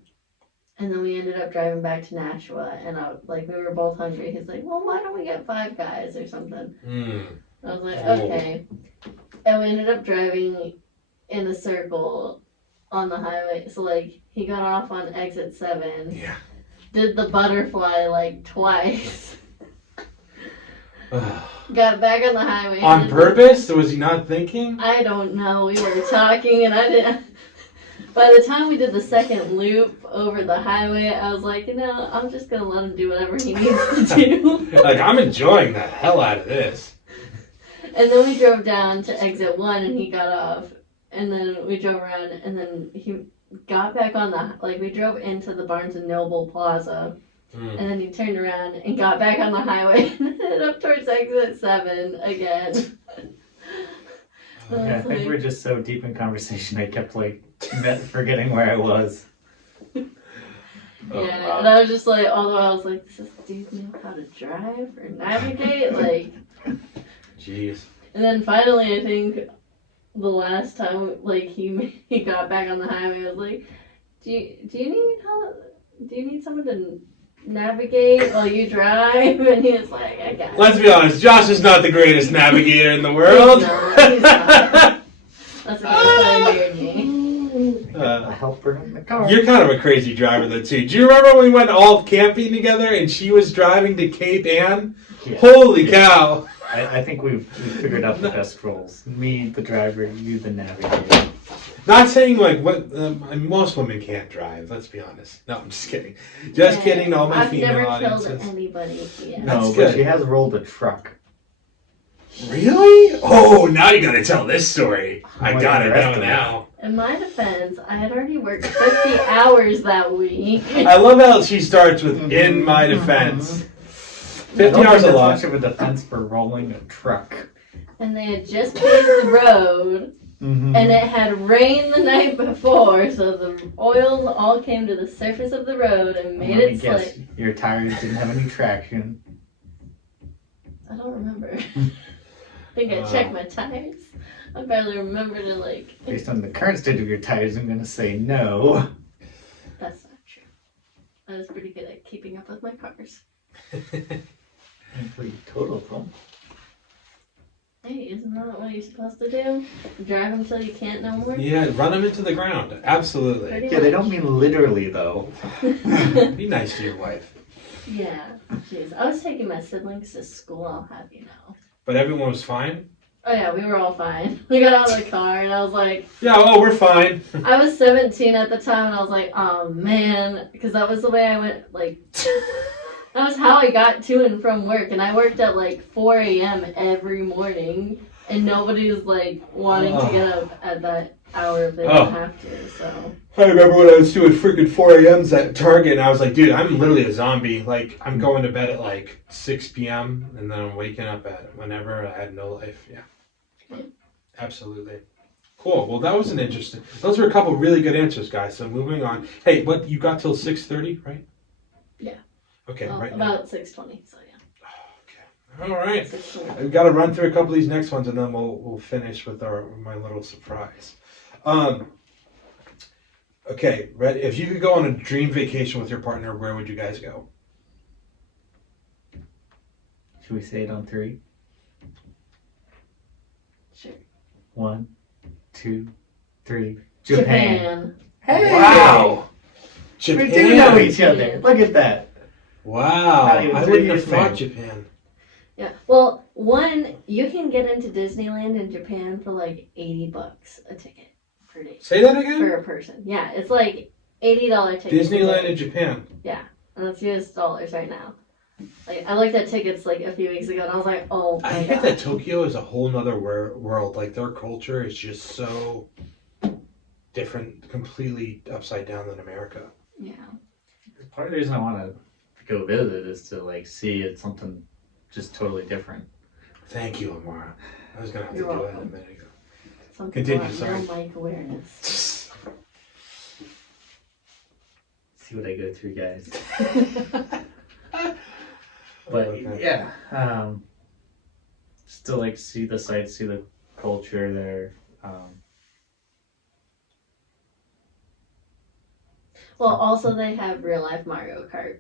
then we ended up driving back to Nashua, and we were both hungry. He's like, "Well, why don't we get Five Guys or something?" I was like, "Okay." And we ended up driving in a circle on the highway. So like he got off on exit 7. Yeah. Did the butterfly like twice. Got back on the highway. On purpose? Or was he not thinking? I don't know. We were talking, and I didn't. By the time we did the second loop over the highway, I was like, you know, I'm just gonna let him do whatever he needs to do. Like, I'm enjoying the hell out of this. And then we drove down to exit 1, and he got off. And then we drove around, and then he got back on we drove into the Barnes & Noble Plaza. And then he turned around and got back on the highway and headed up towards exit 7 again. Yeah, I think we're just so deep in conversation, I kept forgetting where I was. Yeah, and I was just like, although I was like, does this dude know how to drive or navigate? Like, jeez. And then finally, I think the last time, he got back on the highway, I was like, do you need someone to navigate while you drive? And he was like, I got it. Let's be honest, Josh is not the greatest navigator in the world. He's not. That's a good sign, me. A helper in the car. You're kind of a crazy driver, though, too. Do you remember when we went all camping together and she was driving to Cape Ann? Yeah. Holy cow. I think we've figured out the best roles. Me, the driver, you, the navigator. Not saying most women can't drive. Let's be honest. No, I'm just kidding. Just kidding. All my female audiences. I've never killed anybody yet. No, but she has rolled a truck. Really? Oh, now you gotta tell this story. I got it down now. In my defense, I had already worked 50 hours that week. I love how she starts with "in my defense." 50 hours a lot. Much of a defense for rolling a truck. And they had just paved the road. And it had rained the night before, so the oils all came to the surface of the road and made it slip. Your tires didn't have any traction. I don't remember. I think I checked my tires. I barely remember to Based on the current state of your tires, I'm gonna say no. That's not true. I was pretty good at keeping up with my cars. And pretty total them. Hey, isn't that what you're supposed to do? Drive them till you can't no more? Yeah, run them into the ground. Absolutely. Pretty Yeah, much. they don't mean literally, though. Be nice to your wife. Yeah. Jeez. I was taking my siblings to school, I'll have you know. But everyone was fine? Oh yeah, we were all fine. We got out of the car and I was like... Yeah, we're fine. I was 17 at the time and I was like, oh man. Because that was the way I went, that was how I got to and from work. And I worked at 4 a.m. every morning. And nobody was wanting to get up at that hour if they didn't have to, so... I remember when I was doing freaking 4 a.m.s at Target, and I was like, dude, I'm literally a zombie. I'm going to bed at 6 p.m., and then I'm waking up at whenever. I had no life. Yeah. Absolutely. Cool. Well, that was those were a couple really good answers, guys. So moving on. Hey, what, you got till 6:30, right? Yeah. Okay, right about 6:20, so yeah. Okay. All right. We've got to run through a couple of these next ones, and then we'll finish with my little surprise. Okay, ready? If you could go on a dream vacation with your partner, where would you guys go? Should we say it on 3? Sure. 1, 2, 3. Japan. Hey! Wow! Japan. We do know each other. Look at that. Wow. I wouldn't have thought Japan. Yeah. Well, you can get into Disneyland in Japan for $80 a ticket per day. Say that again? For a person. Yeah, it's $80 tickets. Disneyland in Japan. And that's US dollars right now. Like, I looked at tickets like a few weeks ago and I was like, oh I my hear god. that Tokyo is a whole nother world. Like their culture is just so different, completely upside down than America. Yeah. Part of the reason I want to go visit is to like see it's something just totally different. Thank you, Amara. I was gonna have to You're do it a welcome. minute ago. Some Continue, people sorry. have no mic awareness. See what I go through, guys. Oh, But okay. yeah, just to like see the sights, see the culture there. Well, also they have real life Mario Kart.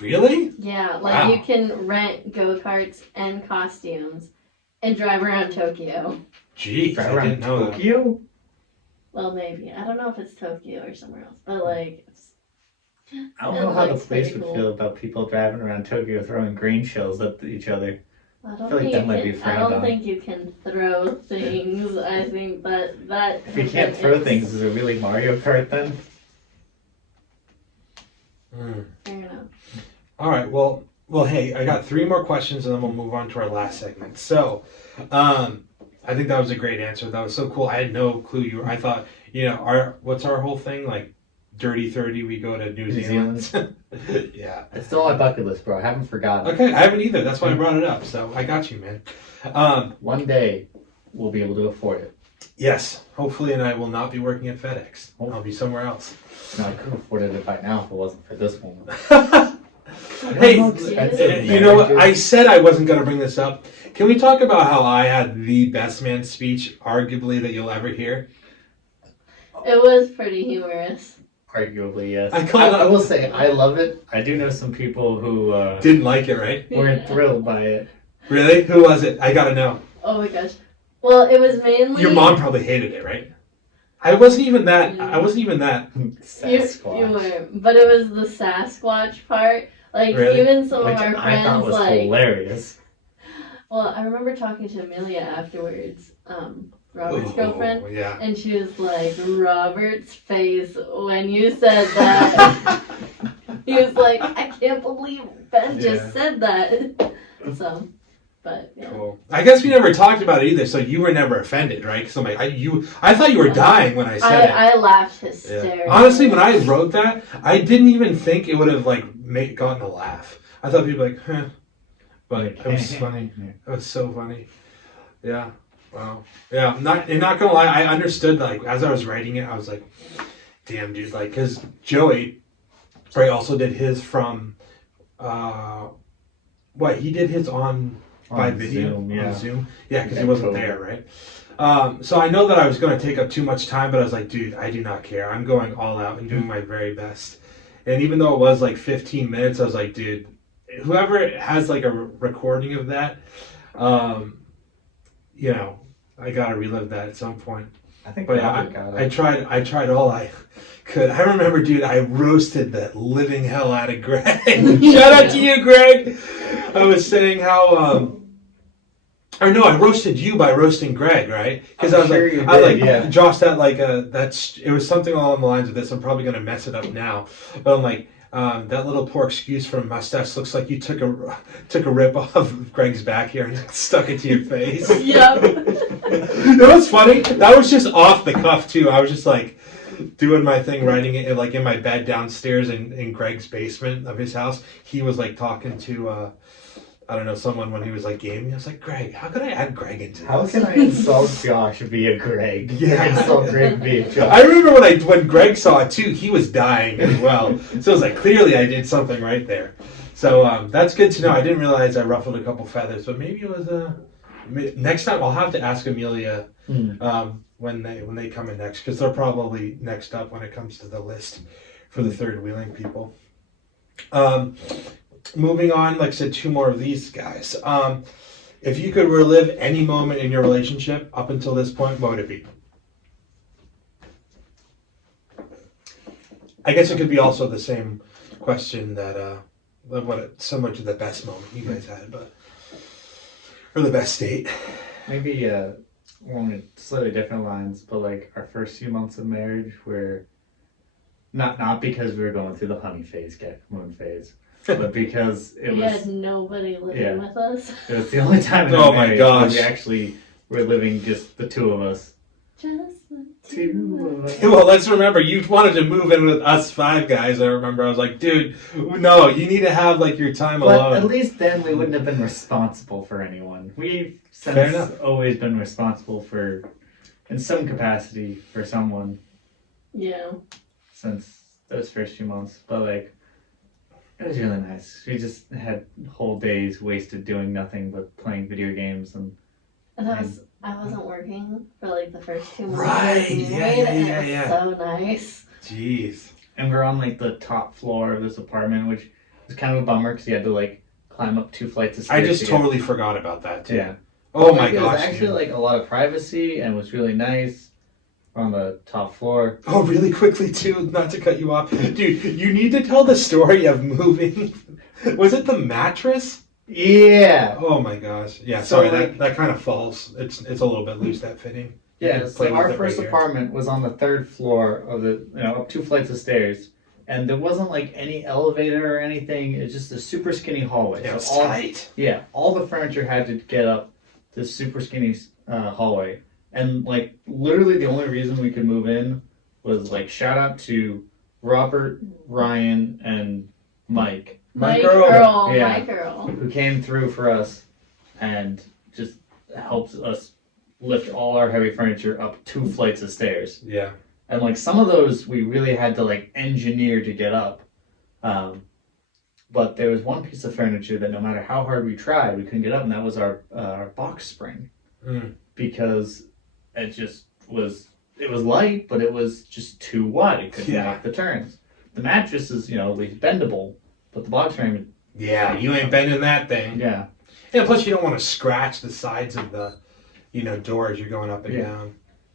Really? Yeah, like Wow. you can rent go-karts and costumes and drive around Tokyo. Geez, Drive I around didn't know that. Tokyo. Well, maybe. I don't know if it's Tokyo or somewhere else, but like it's I don't It know how the looks police pretty would cool. feel about people driving around Tokyo throwing green shells at each other. I I don't feel like think that you might can, be I frowned don't on. think you can throw things. I think that If you can't throw things, is it really Mario Kart then? Hmm. Fair enough. All right. Well. Hey, I got 3 more questions, and then we'll move on to our last segment. So, I think that was a great answer. That was so cool. I had no clue you were. I thought, what's our whole thing like? Dirty 30. We go to New Zealand. Yeah. It's still on my bucket list, bro. I haven't forgotten. Okay. I haven't either. That's why I brought it up. So I got you, man. One day, we'll be able to afford it. Yes. Hopefully, and I will not be working at FedEx. I'll be somewhere else. No, I could have afforded it by now if it wasn't for this moment. Hey, You know how expensive you know what? marriage I is? said I wasn't going to bring this up. Can we talk about how I had the best man speech, arguably, that you'll ever hear? It was pretty humorous. Arguably, yes. I I will say, I love it. I do know some people who Didn't like it, right? weren't thrilled by it. Really? Who was it? I got to know. Oh my gosh. Well, it was mainly Your mom probably hated it, right? I wasn't even that. You Sasquatch. weren't, but it was the Sasquatch part. Like Really? even some Which of our I thought friends, was like, hilarious. well, I remember talking to Amelia afterwards, Robert's girlfriend, Oh, yeah. and she was like, Robert's face when you said that. He was like, I can't believe Ben Yeah. just said that. So, but yeah. Cool. I guess we never talked about it either, so you were never offended, right? Because I'm like, I thought you were dying when I said it. I laughed Yeah. hysterically. Honestly, when I wrote that, I didn't even think it would have like gotten a laugh. I thought people were like, huh. But it was funny. It was so funny. Yeah. Wow. Yeah. Not gonna lie, I understood, like, as I was writing it, I was like, damn, dude, like, because Joey, right, also did his from, he did his on by video Zoom, yeah. on Zoom. Yeah, because he Yeah, wasn't totally. there, right? So I know that I was going to take up too much time, but I was like, dude, I do not care. I'm going all out and doing my very best. And even though it was like 15 minutes, I was like, dude, whoever has like a recording of that, I got to relive that at some point. I think But Robert got it. I tried all I could. I remember, dude, I roasted the living hell out of Greg. Shout out to you, Greg. I was saying how, I roasted you by roasting Greg, right? Because I was sure like, you I did, yeah. Josh, that like it was something along the lines of this. I'm probably gonna mess it up now, but I'm like, that little poor excuse from mustache looks like you took a rip off of Greg's back here and stuck it to your face. Yep. That was funny. That was just off the cuff too. I was just like doing my thing, writing it like in my bed downstairs in Greg's basement of his house. He was like talking to I don't know, someone when he was like gaming. I was like, Greg, how could I add Greg into this? How can I insult Josh via Greg? Yeah. Insult Greg via Josh. I remember when Greg saw it too, he was dying as well. So it was like, clearly I did something right there. So that's good to know. I didn't realize I ruffled a couple feathers, but maybe it was next time I'll have to ask Amelia when they come in next, because they're probably next up when it comes to the list for the third wheeling people. Moving on, like I said, 2 more of these guys. If you could relive any moment in your relationship up until this point, what would it be? I guess it could be also the same question that similar to the best moment you guys had, but or the best date. Maybe along slightly different lines, but like our first few months of marriage where Not because we were going through the moon phase, but because it We was had nobody living with us. it was the only time in Oh our my marriage gosh. where we actually were living just the two of us. Just the Two two of of us. us. Well, let's remember, you wanted to move in with us 5 guys. I remember I was like, dude, no, you need to have like your time But alone. at least then we wouldn't have been responsible for anyone. We've Fair since enough. always been responsible for, in some capacity, for someone Yeah. since those first few months. But like, it was really nice. We just had whole days wasted doing nothing but playing video games and And I wasn't working for like the first 2 months. Right, I was yeah, married, yeah, and yeah, it was yeah. so nice. Jeez. And we're on like the top floor of this apartment, which was kind of a bummer because you had to like climb up 2 flights of stairs. I just to get- totally forgot about that too. Yeah. Oh But, my like, it was gosh. actually dude. like a lot of privacy and was really nice. We're on the top floor. Oh, really quickly too, not to cut you off. Dude, you need to tell the story of moving. Was it the mattress? Yeah. Oh my gosh. Yeah, So, sorry, like- that kind of falls. It's a little bit loose, that fitting. You Yeah, can so play with our it right first here. apartment was on the 3rd floor of the, up 2 flights of stairs. And there wasn't like any elevator or anything. It's just a super skinny hallway. Yeah, it So was tight. Yeah, all the furniture had to get up this super skinny hallway. And like literally the only reason we could move in was like shout out to Robert, Ryan, and Mike, My girl. Yeah. My girl. who came through for us and just helped us lift all our heavy furniture up 2 flights of stairs. Yeah. And like some of those we really had to like engineer to get up. But there was one piece of furniture that no matter how hard we tried, we couldn't get up, and that was our box spring. Mm. Because it just was, it was light, but it was just too wide. It couldn't Yeah. make the turns. The mattress is, at least bendable, but the box frame, Yeah, you ain't bending that thing. yeah. And plus, you don't want to scratch the sides of the, doors you're going up and Yeah.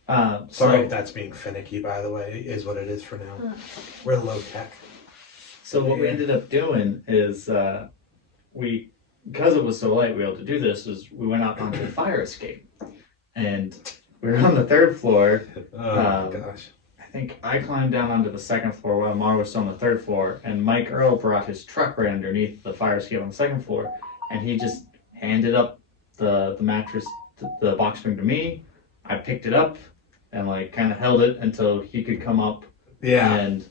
down. So, Sorry if that's being finicky, by the way. It is what it is for now. We're low tech. so what we ended up doing is because it was so light, we were able to do this, is we went out onto the fire escape. And we were on the 3rd floor. Oh my gosh. I think I climbed down onto the 2nd floor while Amara was still on the 3rd floor, and Mike Earl brought his truck right underneath the fire escape on the 2nd floor, and he just handed up the mattress, the box spring to me. I picked it up and like kind of held it until he could come up, Yeah. and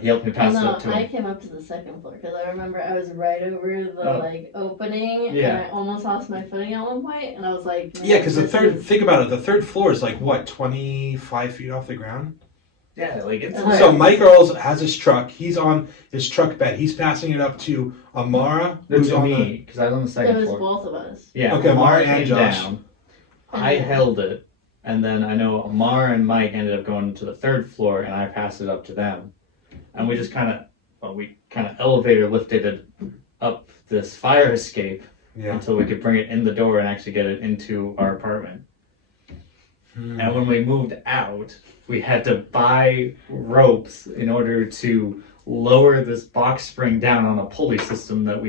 he helped me pass it up to I him. came up to the 2nd floor because I remember I was right over the Oh. opening, Yeah. and I almost lost my footing at one point, and I was like, Yeah, because this is- think about it, the 3rd floor is like, what, 25 feet off the ground? Yeah, like it's Right. So Mike Earls has his truck. He's on his truck bed. He's passing it up to Amara, who's to on me because I was on the It 2nd was floor. both of us. Yeah, Okay, Amara Amara and came Josh. down. I held it, and then I know Amara and Mike ended up going to the 3rd floor, and I passed it up to them. And we just kind of elevator lifted it up this fire escape Yeah. until we could bring it in the door and actually get it into our apartment. Hmm. And when we moved out, we had to buy ropes in order to lower this box spring down on a pulley system that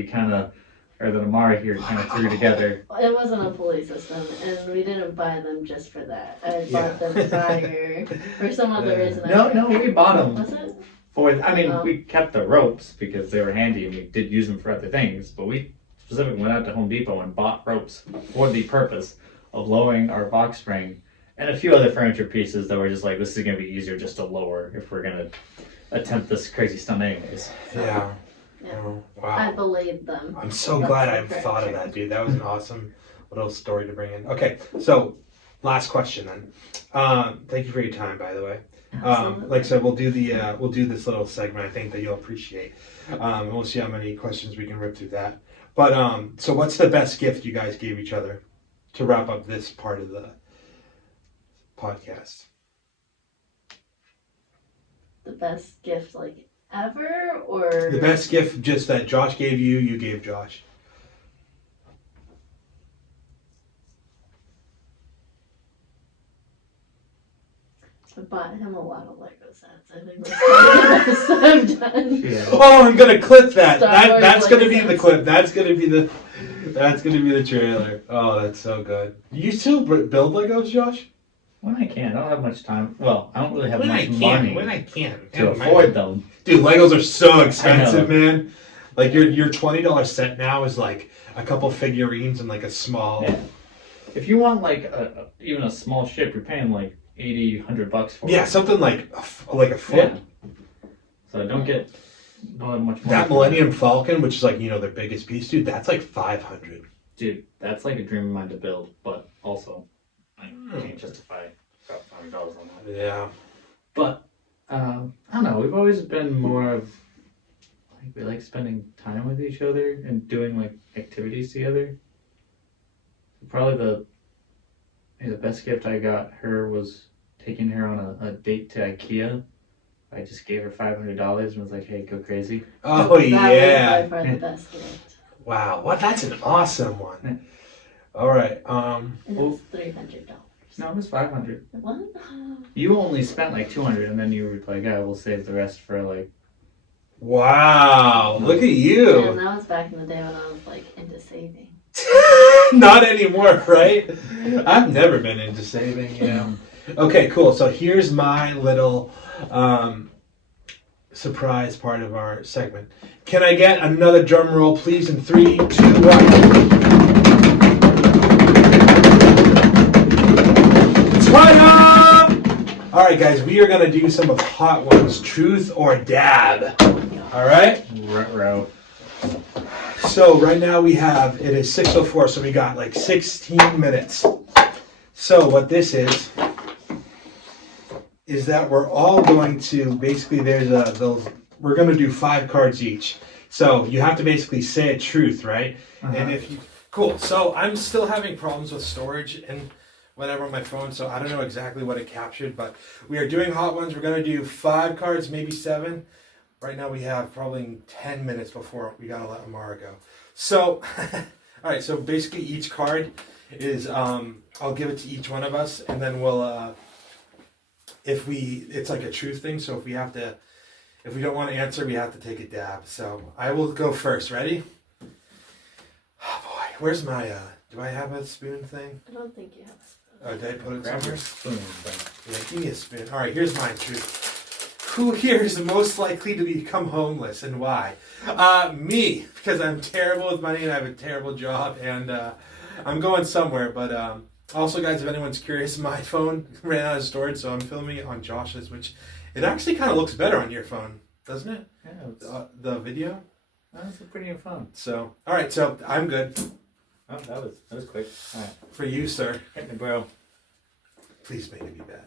that Amara here kind of threw together. It wasn't a pulley system, and we didn't buy them just for that. I Yeah. bought them prior for some other reason. No, we bought them Was it? we kept the ropes because they were handy and we did use them for other things, but we specifically went out to Home Depot and bought ropes for the purpose of lowering our box spring and a few other furniture pieces that were just like, this is going to be easier just to lower if we're going to attempt this crazy stunt anyways. Yeah. Yeah. Oh, I wow. belayed them. I'm so That's glad the I've correct thought of term. that, dude. That was an awesome little story to bring in. Okay, so last question then. Thank you for your time, by the way. Absolutely. Like I said, we'll do this little segment. I think that you'll appreciate. And we'll see how many questions we can rip through that. But so what's the best gift you guys gave each other to wrap up this part of the podcast? The best gift ever, or The best gift just that Josh gave you, you gave Josh. I bought him a lot of Lego sets. I think that's the best I've done. Yeah. Oh, I'm gonna clip that. Star Wars That's gonna be Lego the sets. clip. That's gonna be the trailer. Oh, that's so good. You still build Legos, Josh? When I can. I don't have much time. Well, I don't really have When I much can. money When I can. to afford them. Dude, Legos are so expensive, I know. man. Like your $20 set now is like a couple figurines and like a small. Yeah. If you want like even a small ship, you're paying like $80-$100 for it. Yeah, something like a foot. Yeah. So don't have much money. That Millennium Falcon, which is like their biggest piece, dude. That's like 500. Dude, that's like a dream of mine to build, but also I can't justify about $500 on that. Yeah. But I don't know. We've always been more of like we like spending time with each other and doing like activities together. Probably the best gift I got her was taking her on a date to IKEA. I just gave her $500 and was like, "Hey, go crazy." Oh That yeah. was by far the best gift. Wow. What? That's an awesome one. All right. And it was $300. No, it was $500. What? You only spent like $200, and then you were like, "Yeah, we'll save the rest for like." Wow. Look at And you. that was back in the day when I was like into saving. Not anymore, right? I've never been into saving. Okay, cool. So here's my little surprise part of our segment. Can I get another drum roll, please? In 3, 2, 1. All right, guys, we are going to do some of Hot Ones, truth or dab. All right? Ruh-roh. So right now it is 6:04, so we got like 16 minutes. So what this is that we're all going to, basically we're going to do 5 cards each. So you have to basically say a truth, right? Uh-huh. And cool. So I'm still having problems with storage and whatever on my phone, so I don't know exactly what it captured, but we are doing Hot Ones. We're going to do 5 cards, maybe 7. Right now we have probably 10 minutes before we got to let Amara go. So, all right, so basically each card is, I'll give it to each one of us, and then we'll, it's like a truth thing, so if we don't want to answer, we have to take a dab. So I will go first. Ready? Oh boy, where's my, do I have a spoon thing? I don't think you have a spoon. Oh, did I put it Grab somewhere? your spoon. But Yeah, give me a spoon. All right, here's mine, truth. Who here is most likely to become homeless and why? Me, because I'm terrible with money and I have a terrible job and I'm going somewhere. But also, guys, if anyone's curious, my phone ran out of storage, so I'm filming it on Josh's, which it actually kind of looks better on your phone, doesn't it? yeah, The video. that's pretty fun. So, all right, so I'm good. Oh, that was quick. All right, For you, sir. hit me, bro. Please make it be bad.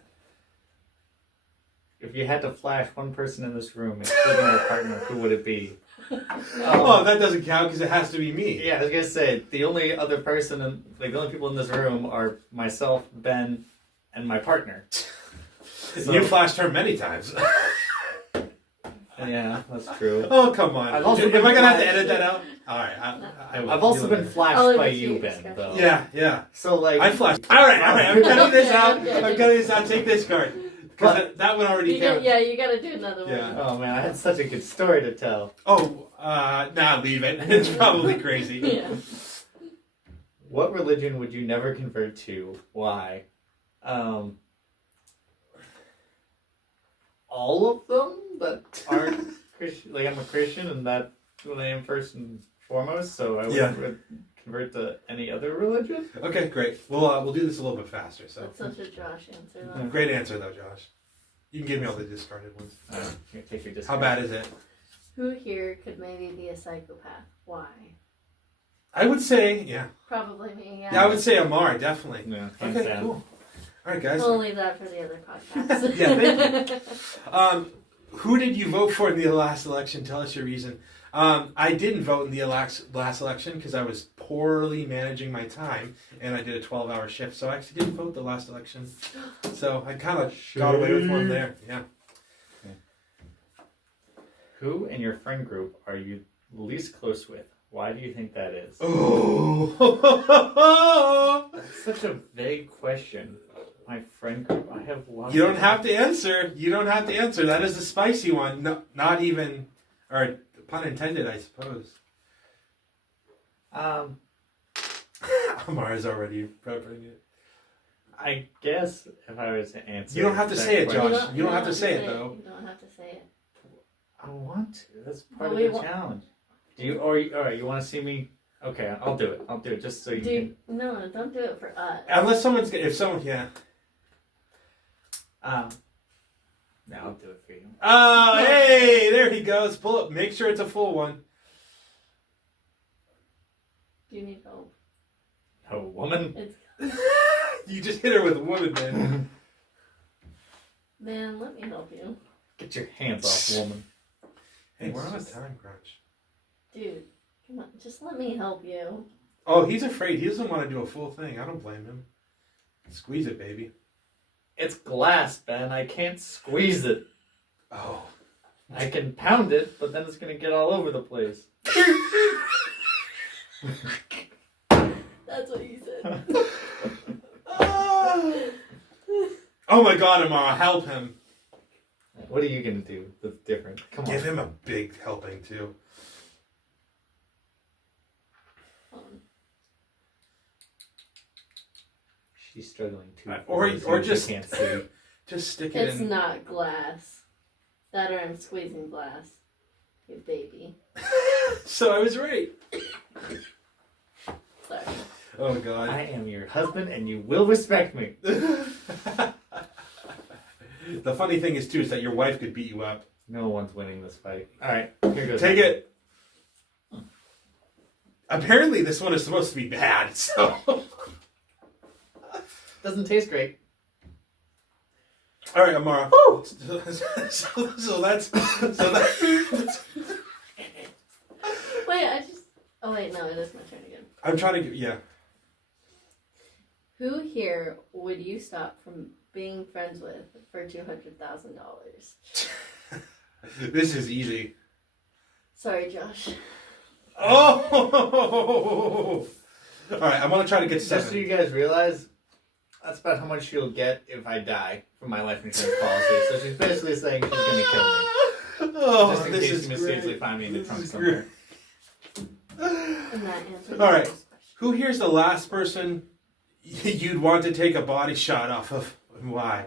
If you had to flash one person in this room, including your partner, who would it be? Oh, that doesn't count because it has to be me. Yeah, I was gonna say the only other person, the only people in this room are myself, Ben, and my partner. So, You flashed her many times. yeah, that's true. Oh, come on. I've also Am I been going to have to flashed. edit that out? All right. I will. I've also You'll been edit. flashed I'll by leave it to you, your Ben, discretion. though. Yeah. So like, I flashed. All right. I'm cutting this out. Okay. I'm cutting this out. Take this card. Because that one already counts. You gotta do another one. Yeah. oh man, I had such a good story to tell. Oh, nah, leave it. It's probably crazy. Yeah. What religion would you never convert to? Why? All of them that aren't Christian. Like I'm a Christian, and that's what I am first and foremost. So I wouldn't convert to any other religion. Okay, great. We'll do this a little bit faster. So That's such a Josh answer. Though. great answer though, Josh. You can give me all the discarded ones. Here, take your How bad is it? Who here could maybe be a psychopath? Why? I would say, yeah. Probably me. Yeah. Yeah, I would say Amara, definitely. Yeah, Okay, cool. All right, guys. We'll leave that for the other podcast. Yeah, thank who did you vote for in the last election? Tell us your reason. I didn't vote in the last election because I was poorly managing my time and I did a 12-hour shift, so I actually didn't vote the last election. So I kind of got away with one there. Yeah. Okay. Who in your friend group are you least close with? Why do you think that is? Oh. That's such a vague question. My friend group, I have lots. You don't have to answer. You don't have to answer. That is a spicy one. No, not even, or pun intended, I suppose. Amara's already prepping it. I guess if I was to answer, You don't have to that say it, question- Josh. You don't have to say it, though. You don't have to say it. I want to. That's part Well, of we the challenge. All right? You want to see me? Okay, I'll do it. I'll do it just so you Dude, no, don't do it for us. Unless if someone, yeah. can. No, I'll do it for you. Oh, hey, there he goes. Pull up. Make sure it's a full one. Do you need help? A woman? It's You just hit her with a woman, man. man. Let me help you, Get your hands off, woman. Hey, we're on a time crunch. dude. Come on, just let me help you. Oh, he's afraid. He doesn't want to do a full thing. I don't blame him. Squeeze it, baby. It's glass, Ben. I can't squeeze it. Oh. I can pound it, but then it's gonna get all over the place. That's what you said. Oh my God, Amara, help him. What are you gonna do that's different? Come on. Give him a big helping, too. She's struggling too. Or just- she can't see. Just stick it It's in. not glass. That or I'm squeezing glass. You baby. So I was right. Sorry. Oh God. I am your husband, and you will respect me. The funny thing is too is that your wife could beat you up. No one's winning this fight. All right, here goes. Take it. Apparently, this one is supposed to be bad. So. Doesn't taste great. All right, Amara. Woo! So that's that. Wait, I just. Oh wait, no, it is my turn again. I'm trying to get Who here would you stop from being friends with for $200,000? This is easy. Sorry, Josh. Oh! All right, I'm gonna try to get Just so 7. you guys realize, that's about how much she'll get if I die from my life insurance policy. So she's basically saying she's gonna kill me. Oh, Just in this case is you mysteriously great. find me in the This trunk is somewhere. And that answers All right. the first question. Who here's the last person you'd want to take a body shot off of, and why?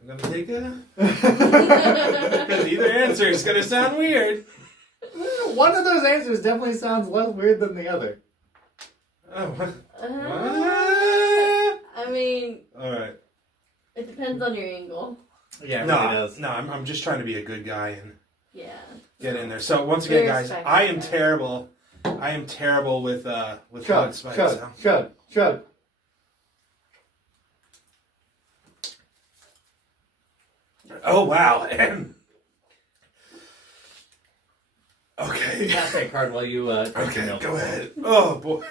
I'm gonna take a. Because either answer is gonna sound weird. One of those answers definitely sounds less weird than the other. Oh, what? I mean, All right. it depends on your angle. Yeah, it No, really does. no, I'm just trying to be a good guy and Yeah. get in there. So once again, Very guys, respectful, I am yeah. terrible. I am terrible with Chug, hug spikes. So. chug, chug, chug. Oh wow. Okay. Pass that card while you drink your Okay, milk. go ahead. Oh boy.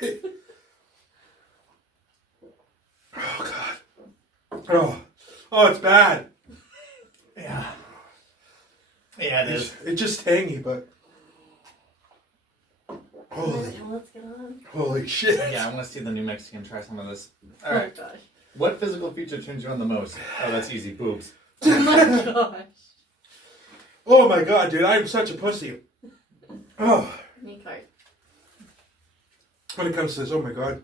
Oh god. Oh, it's bad. Yeah. Yeah, it is. It's just tangy, but Let's get on. holy shit. Yeah, I want to see the New Mexican try some of this. All Oh right. gosh. What physical feature turns you on the most? Oh, that's easy. Boobs. Oh my gosh. Oh my god, dude, I'm such a pussy. Oh, New card. when it comes to this, oh my god.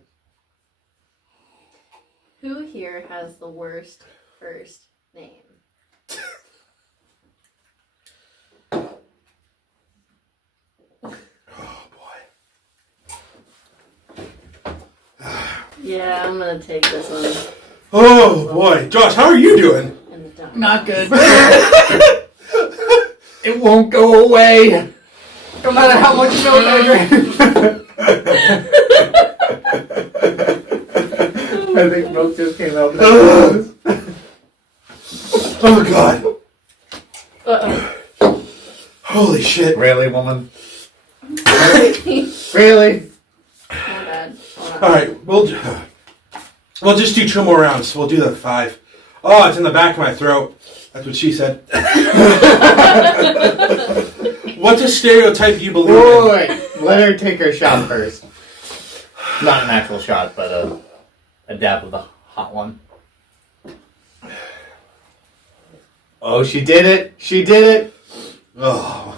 Who here has the worst first name? Oh boy. Yeah, I'm gonna take this one Oh boy. Josh, how are you doing? in the dark. Not good. It won't go away. No matter how much milk I drink. I think milk just came out. Oh god. Uh-oh. Holy shit. Really, woman? My Really? bad. Hold on. All right, we'll just do 2 more rounds. We'll do the 5. Oh, it's in the back of my throat. That's what she said. What's a stereotype you believe in? Wait, let her take her shot first. Not an actual shot, but a dab of the hot one. Oh, she did it! She did it! Oh.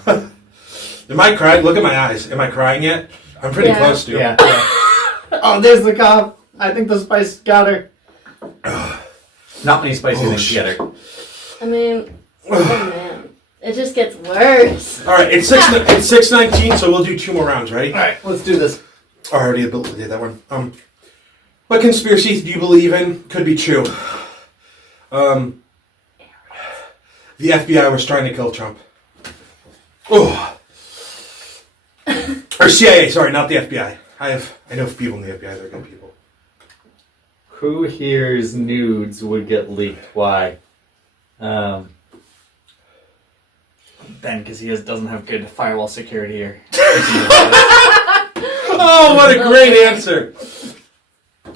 Am I crying? Look at my eyes. Am I crying yet? I'm pretty Yeah. close to. Yeah. Oh, there's the cop. I think the spice got her. Not many spicy things together. I mean, oh man, it just gets worse. All right, it's 6:19, so we'll do 2 more rounds. Ready? All right, let's do this. I already did that one. What conspiracy do you believe in? Could be true. The FBI was trying to kill Trump. Oh. Or CIA, sorry, not the FBI. I know people in the FBI, they're good people. Who here's nudes would get leaked? Why? Ben, because he doesn't have good firewall security here. Oh, what a great answer!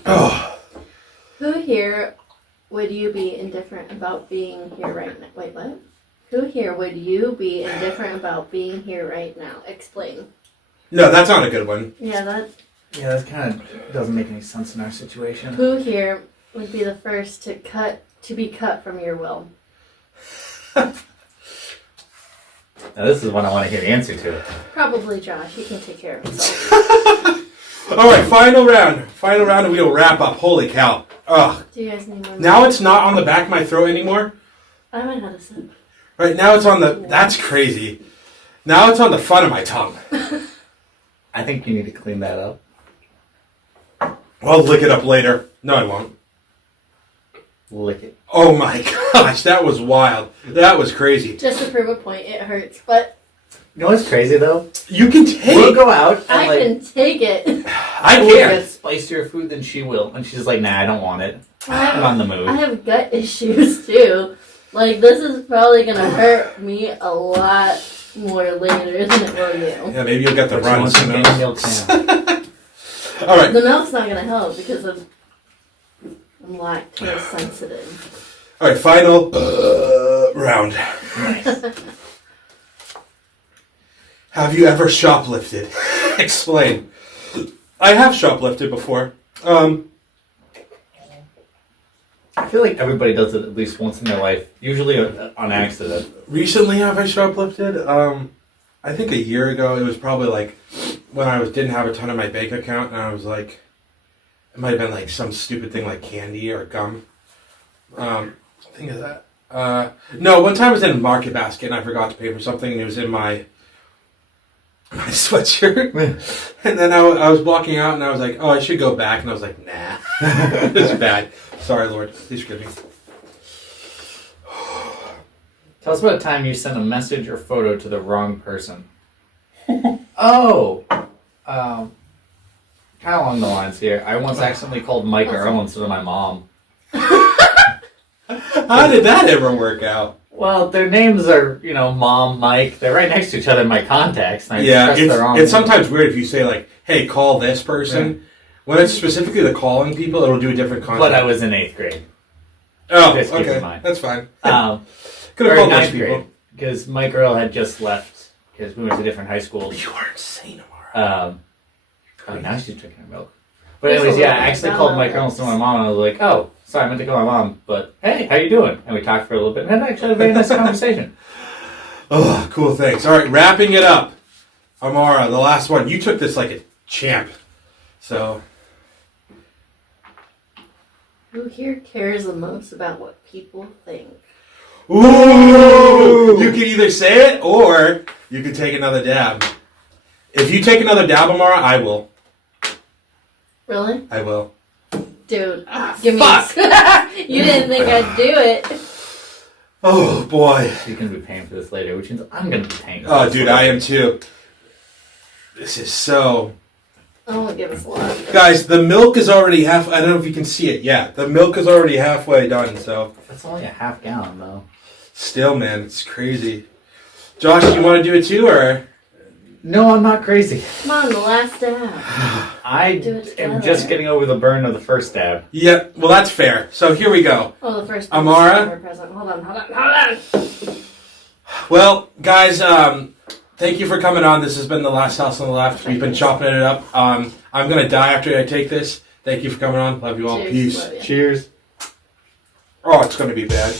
Oh. Who here would you be indifferent about being here right now? Wait, what? Who here would you be indifferent about being here right now? Explain. No, that's not a good one. Yeah, that. Yeah, that kind of doesn't make any sense in our situation. Who here would be the first to be cut from your will? Now, this is one I want to hear the answer to. Probably Josh. He can take care of himself. All right, final round. Final round, and we'll wrap up. Holy cow! Ugh. Do you guys need more? Now it's not on the back of my throat anymore. I might have a sip. Right now it's on the. That's crazy. Now it's on the front of my tongue. I think you need to clean that up. I'll lick it up later. No, I won't. Lick it. Oh my gosh, that was wild. That was crazy. Just to prove a point, it hurts, but You know what's crazy though? You can take. We'll go out and I can take it. I we'll can't. get spicier food than she will, and she's like, "Nah, I don't want it. I I'm on the mood." have gut issues too. Like, this is probably gonna hurt me a lot more later than it will you. Yeah, maybe you'll get the But she runs. wants to You gain know? milk now. All right. The milk's not gonna help because I'm lactose sensitive. All right. Final round. Nice. Have you ever shoplifted? Explain. I have shoplifted before. I feel like everybody does it at least once in their life, usually on accident. Recently, have I shoplifted? I think a year ago. It was probably like when I didn't have a ton in my bank account, and I was like, it might have been like some stupid thing like candy or gum. Think of that. No, one time I was in a market basket and I forgot to pay for something, and it was in my sweatshirt. And then I was walking out and I was like, oh, I should go back. And I was like, nah. This is bad. Sorry, Lord. Please forgive me. Tell us about a time you sent a message or photo to the wrong person. Oh! Kind of along the lines here. I once accidentally called Mike Earl instead of my mom. How did that ever work out? Well, their names are, Mom, Mike. They're right next to each other in my contacts. And I Yeah, pressed the wrong it's one. sometimes weird if you say like, hey, call this person. Yeah. When it's specifically the calling people, it'll do a different contact. But I was in 8th grade. Oh, Just keep in okay. mind. That's fine. Could Could have called nice people. Because Mike Earl had just left because we went to different high schools. You are insane, Amara. Now she's drinking her milk. But anyways, yeah, I actually called Mike Earl instead of my mom, and I was like, oh, sorry, I meant to call my mom, but hey, how you doing? And we talked for a little bit, and had actually a very nice conversation. Oh, cool, thanks. All right, wrapping it up. Amara, the last one. You took this like a champ. So, Who here cares the most about what people think? ooh! You can either say it, or you can take another dab. If you take another dab, Amara, I will. Really? I will. Dude, give me fuck! You didn't think I'd do it. Oh, boy. You're going to be paying for this later, which means I'm going to be paying for Oh, this dude, later. I am too. This is so... I won't give us a lot. Guys, the milk is already half... I don't know if you can see it. Yeah, the milk is already halfway done, so... That's only a half gallon, though. Still, man, it's crazy. Josh, you want to do it too, or... No, I'm not crazy. Come on, the last dab. I Do it am together. just getting over the burn of the first dab. Yep, well, that's fair. So here we go. Oh, the first Amara? present. Hold on. Well, guys, thank you for coming on. This has been The Last House on the Left. We've been chopping it up. I'm going to die after I take this. Thank you for coming on. Love you all. Cheers. Peace. Love ya. Cheers. Oh, it's going to be bad.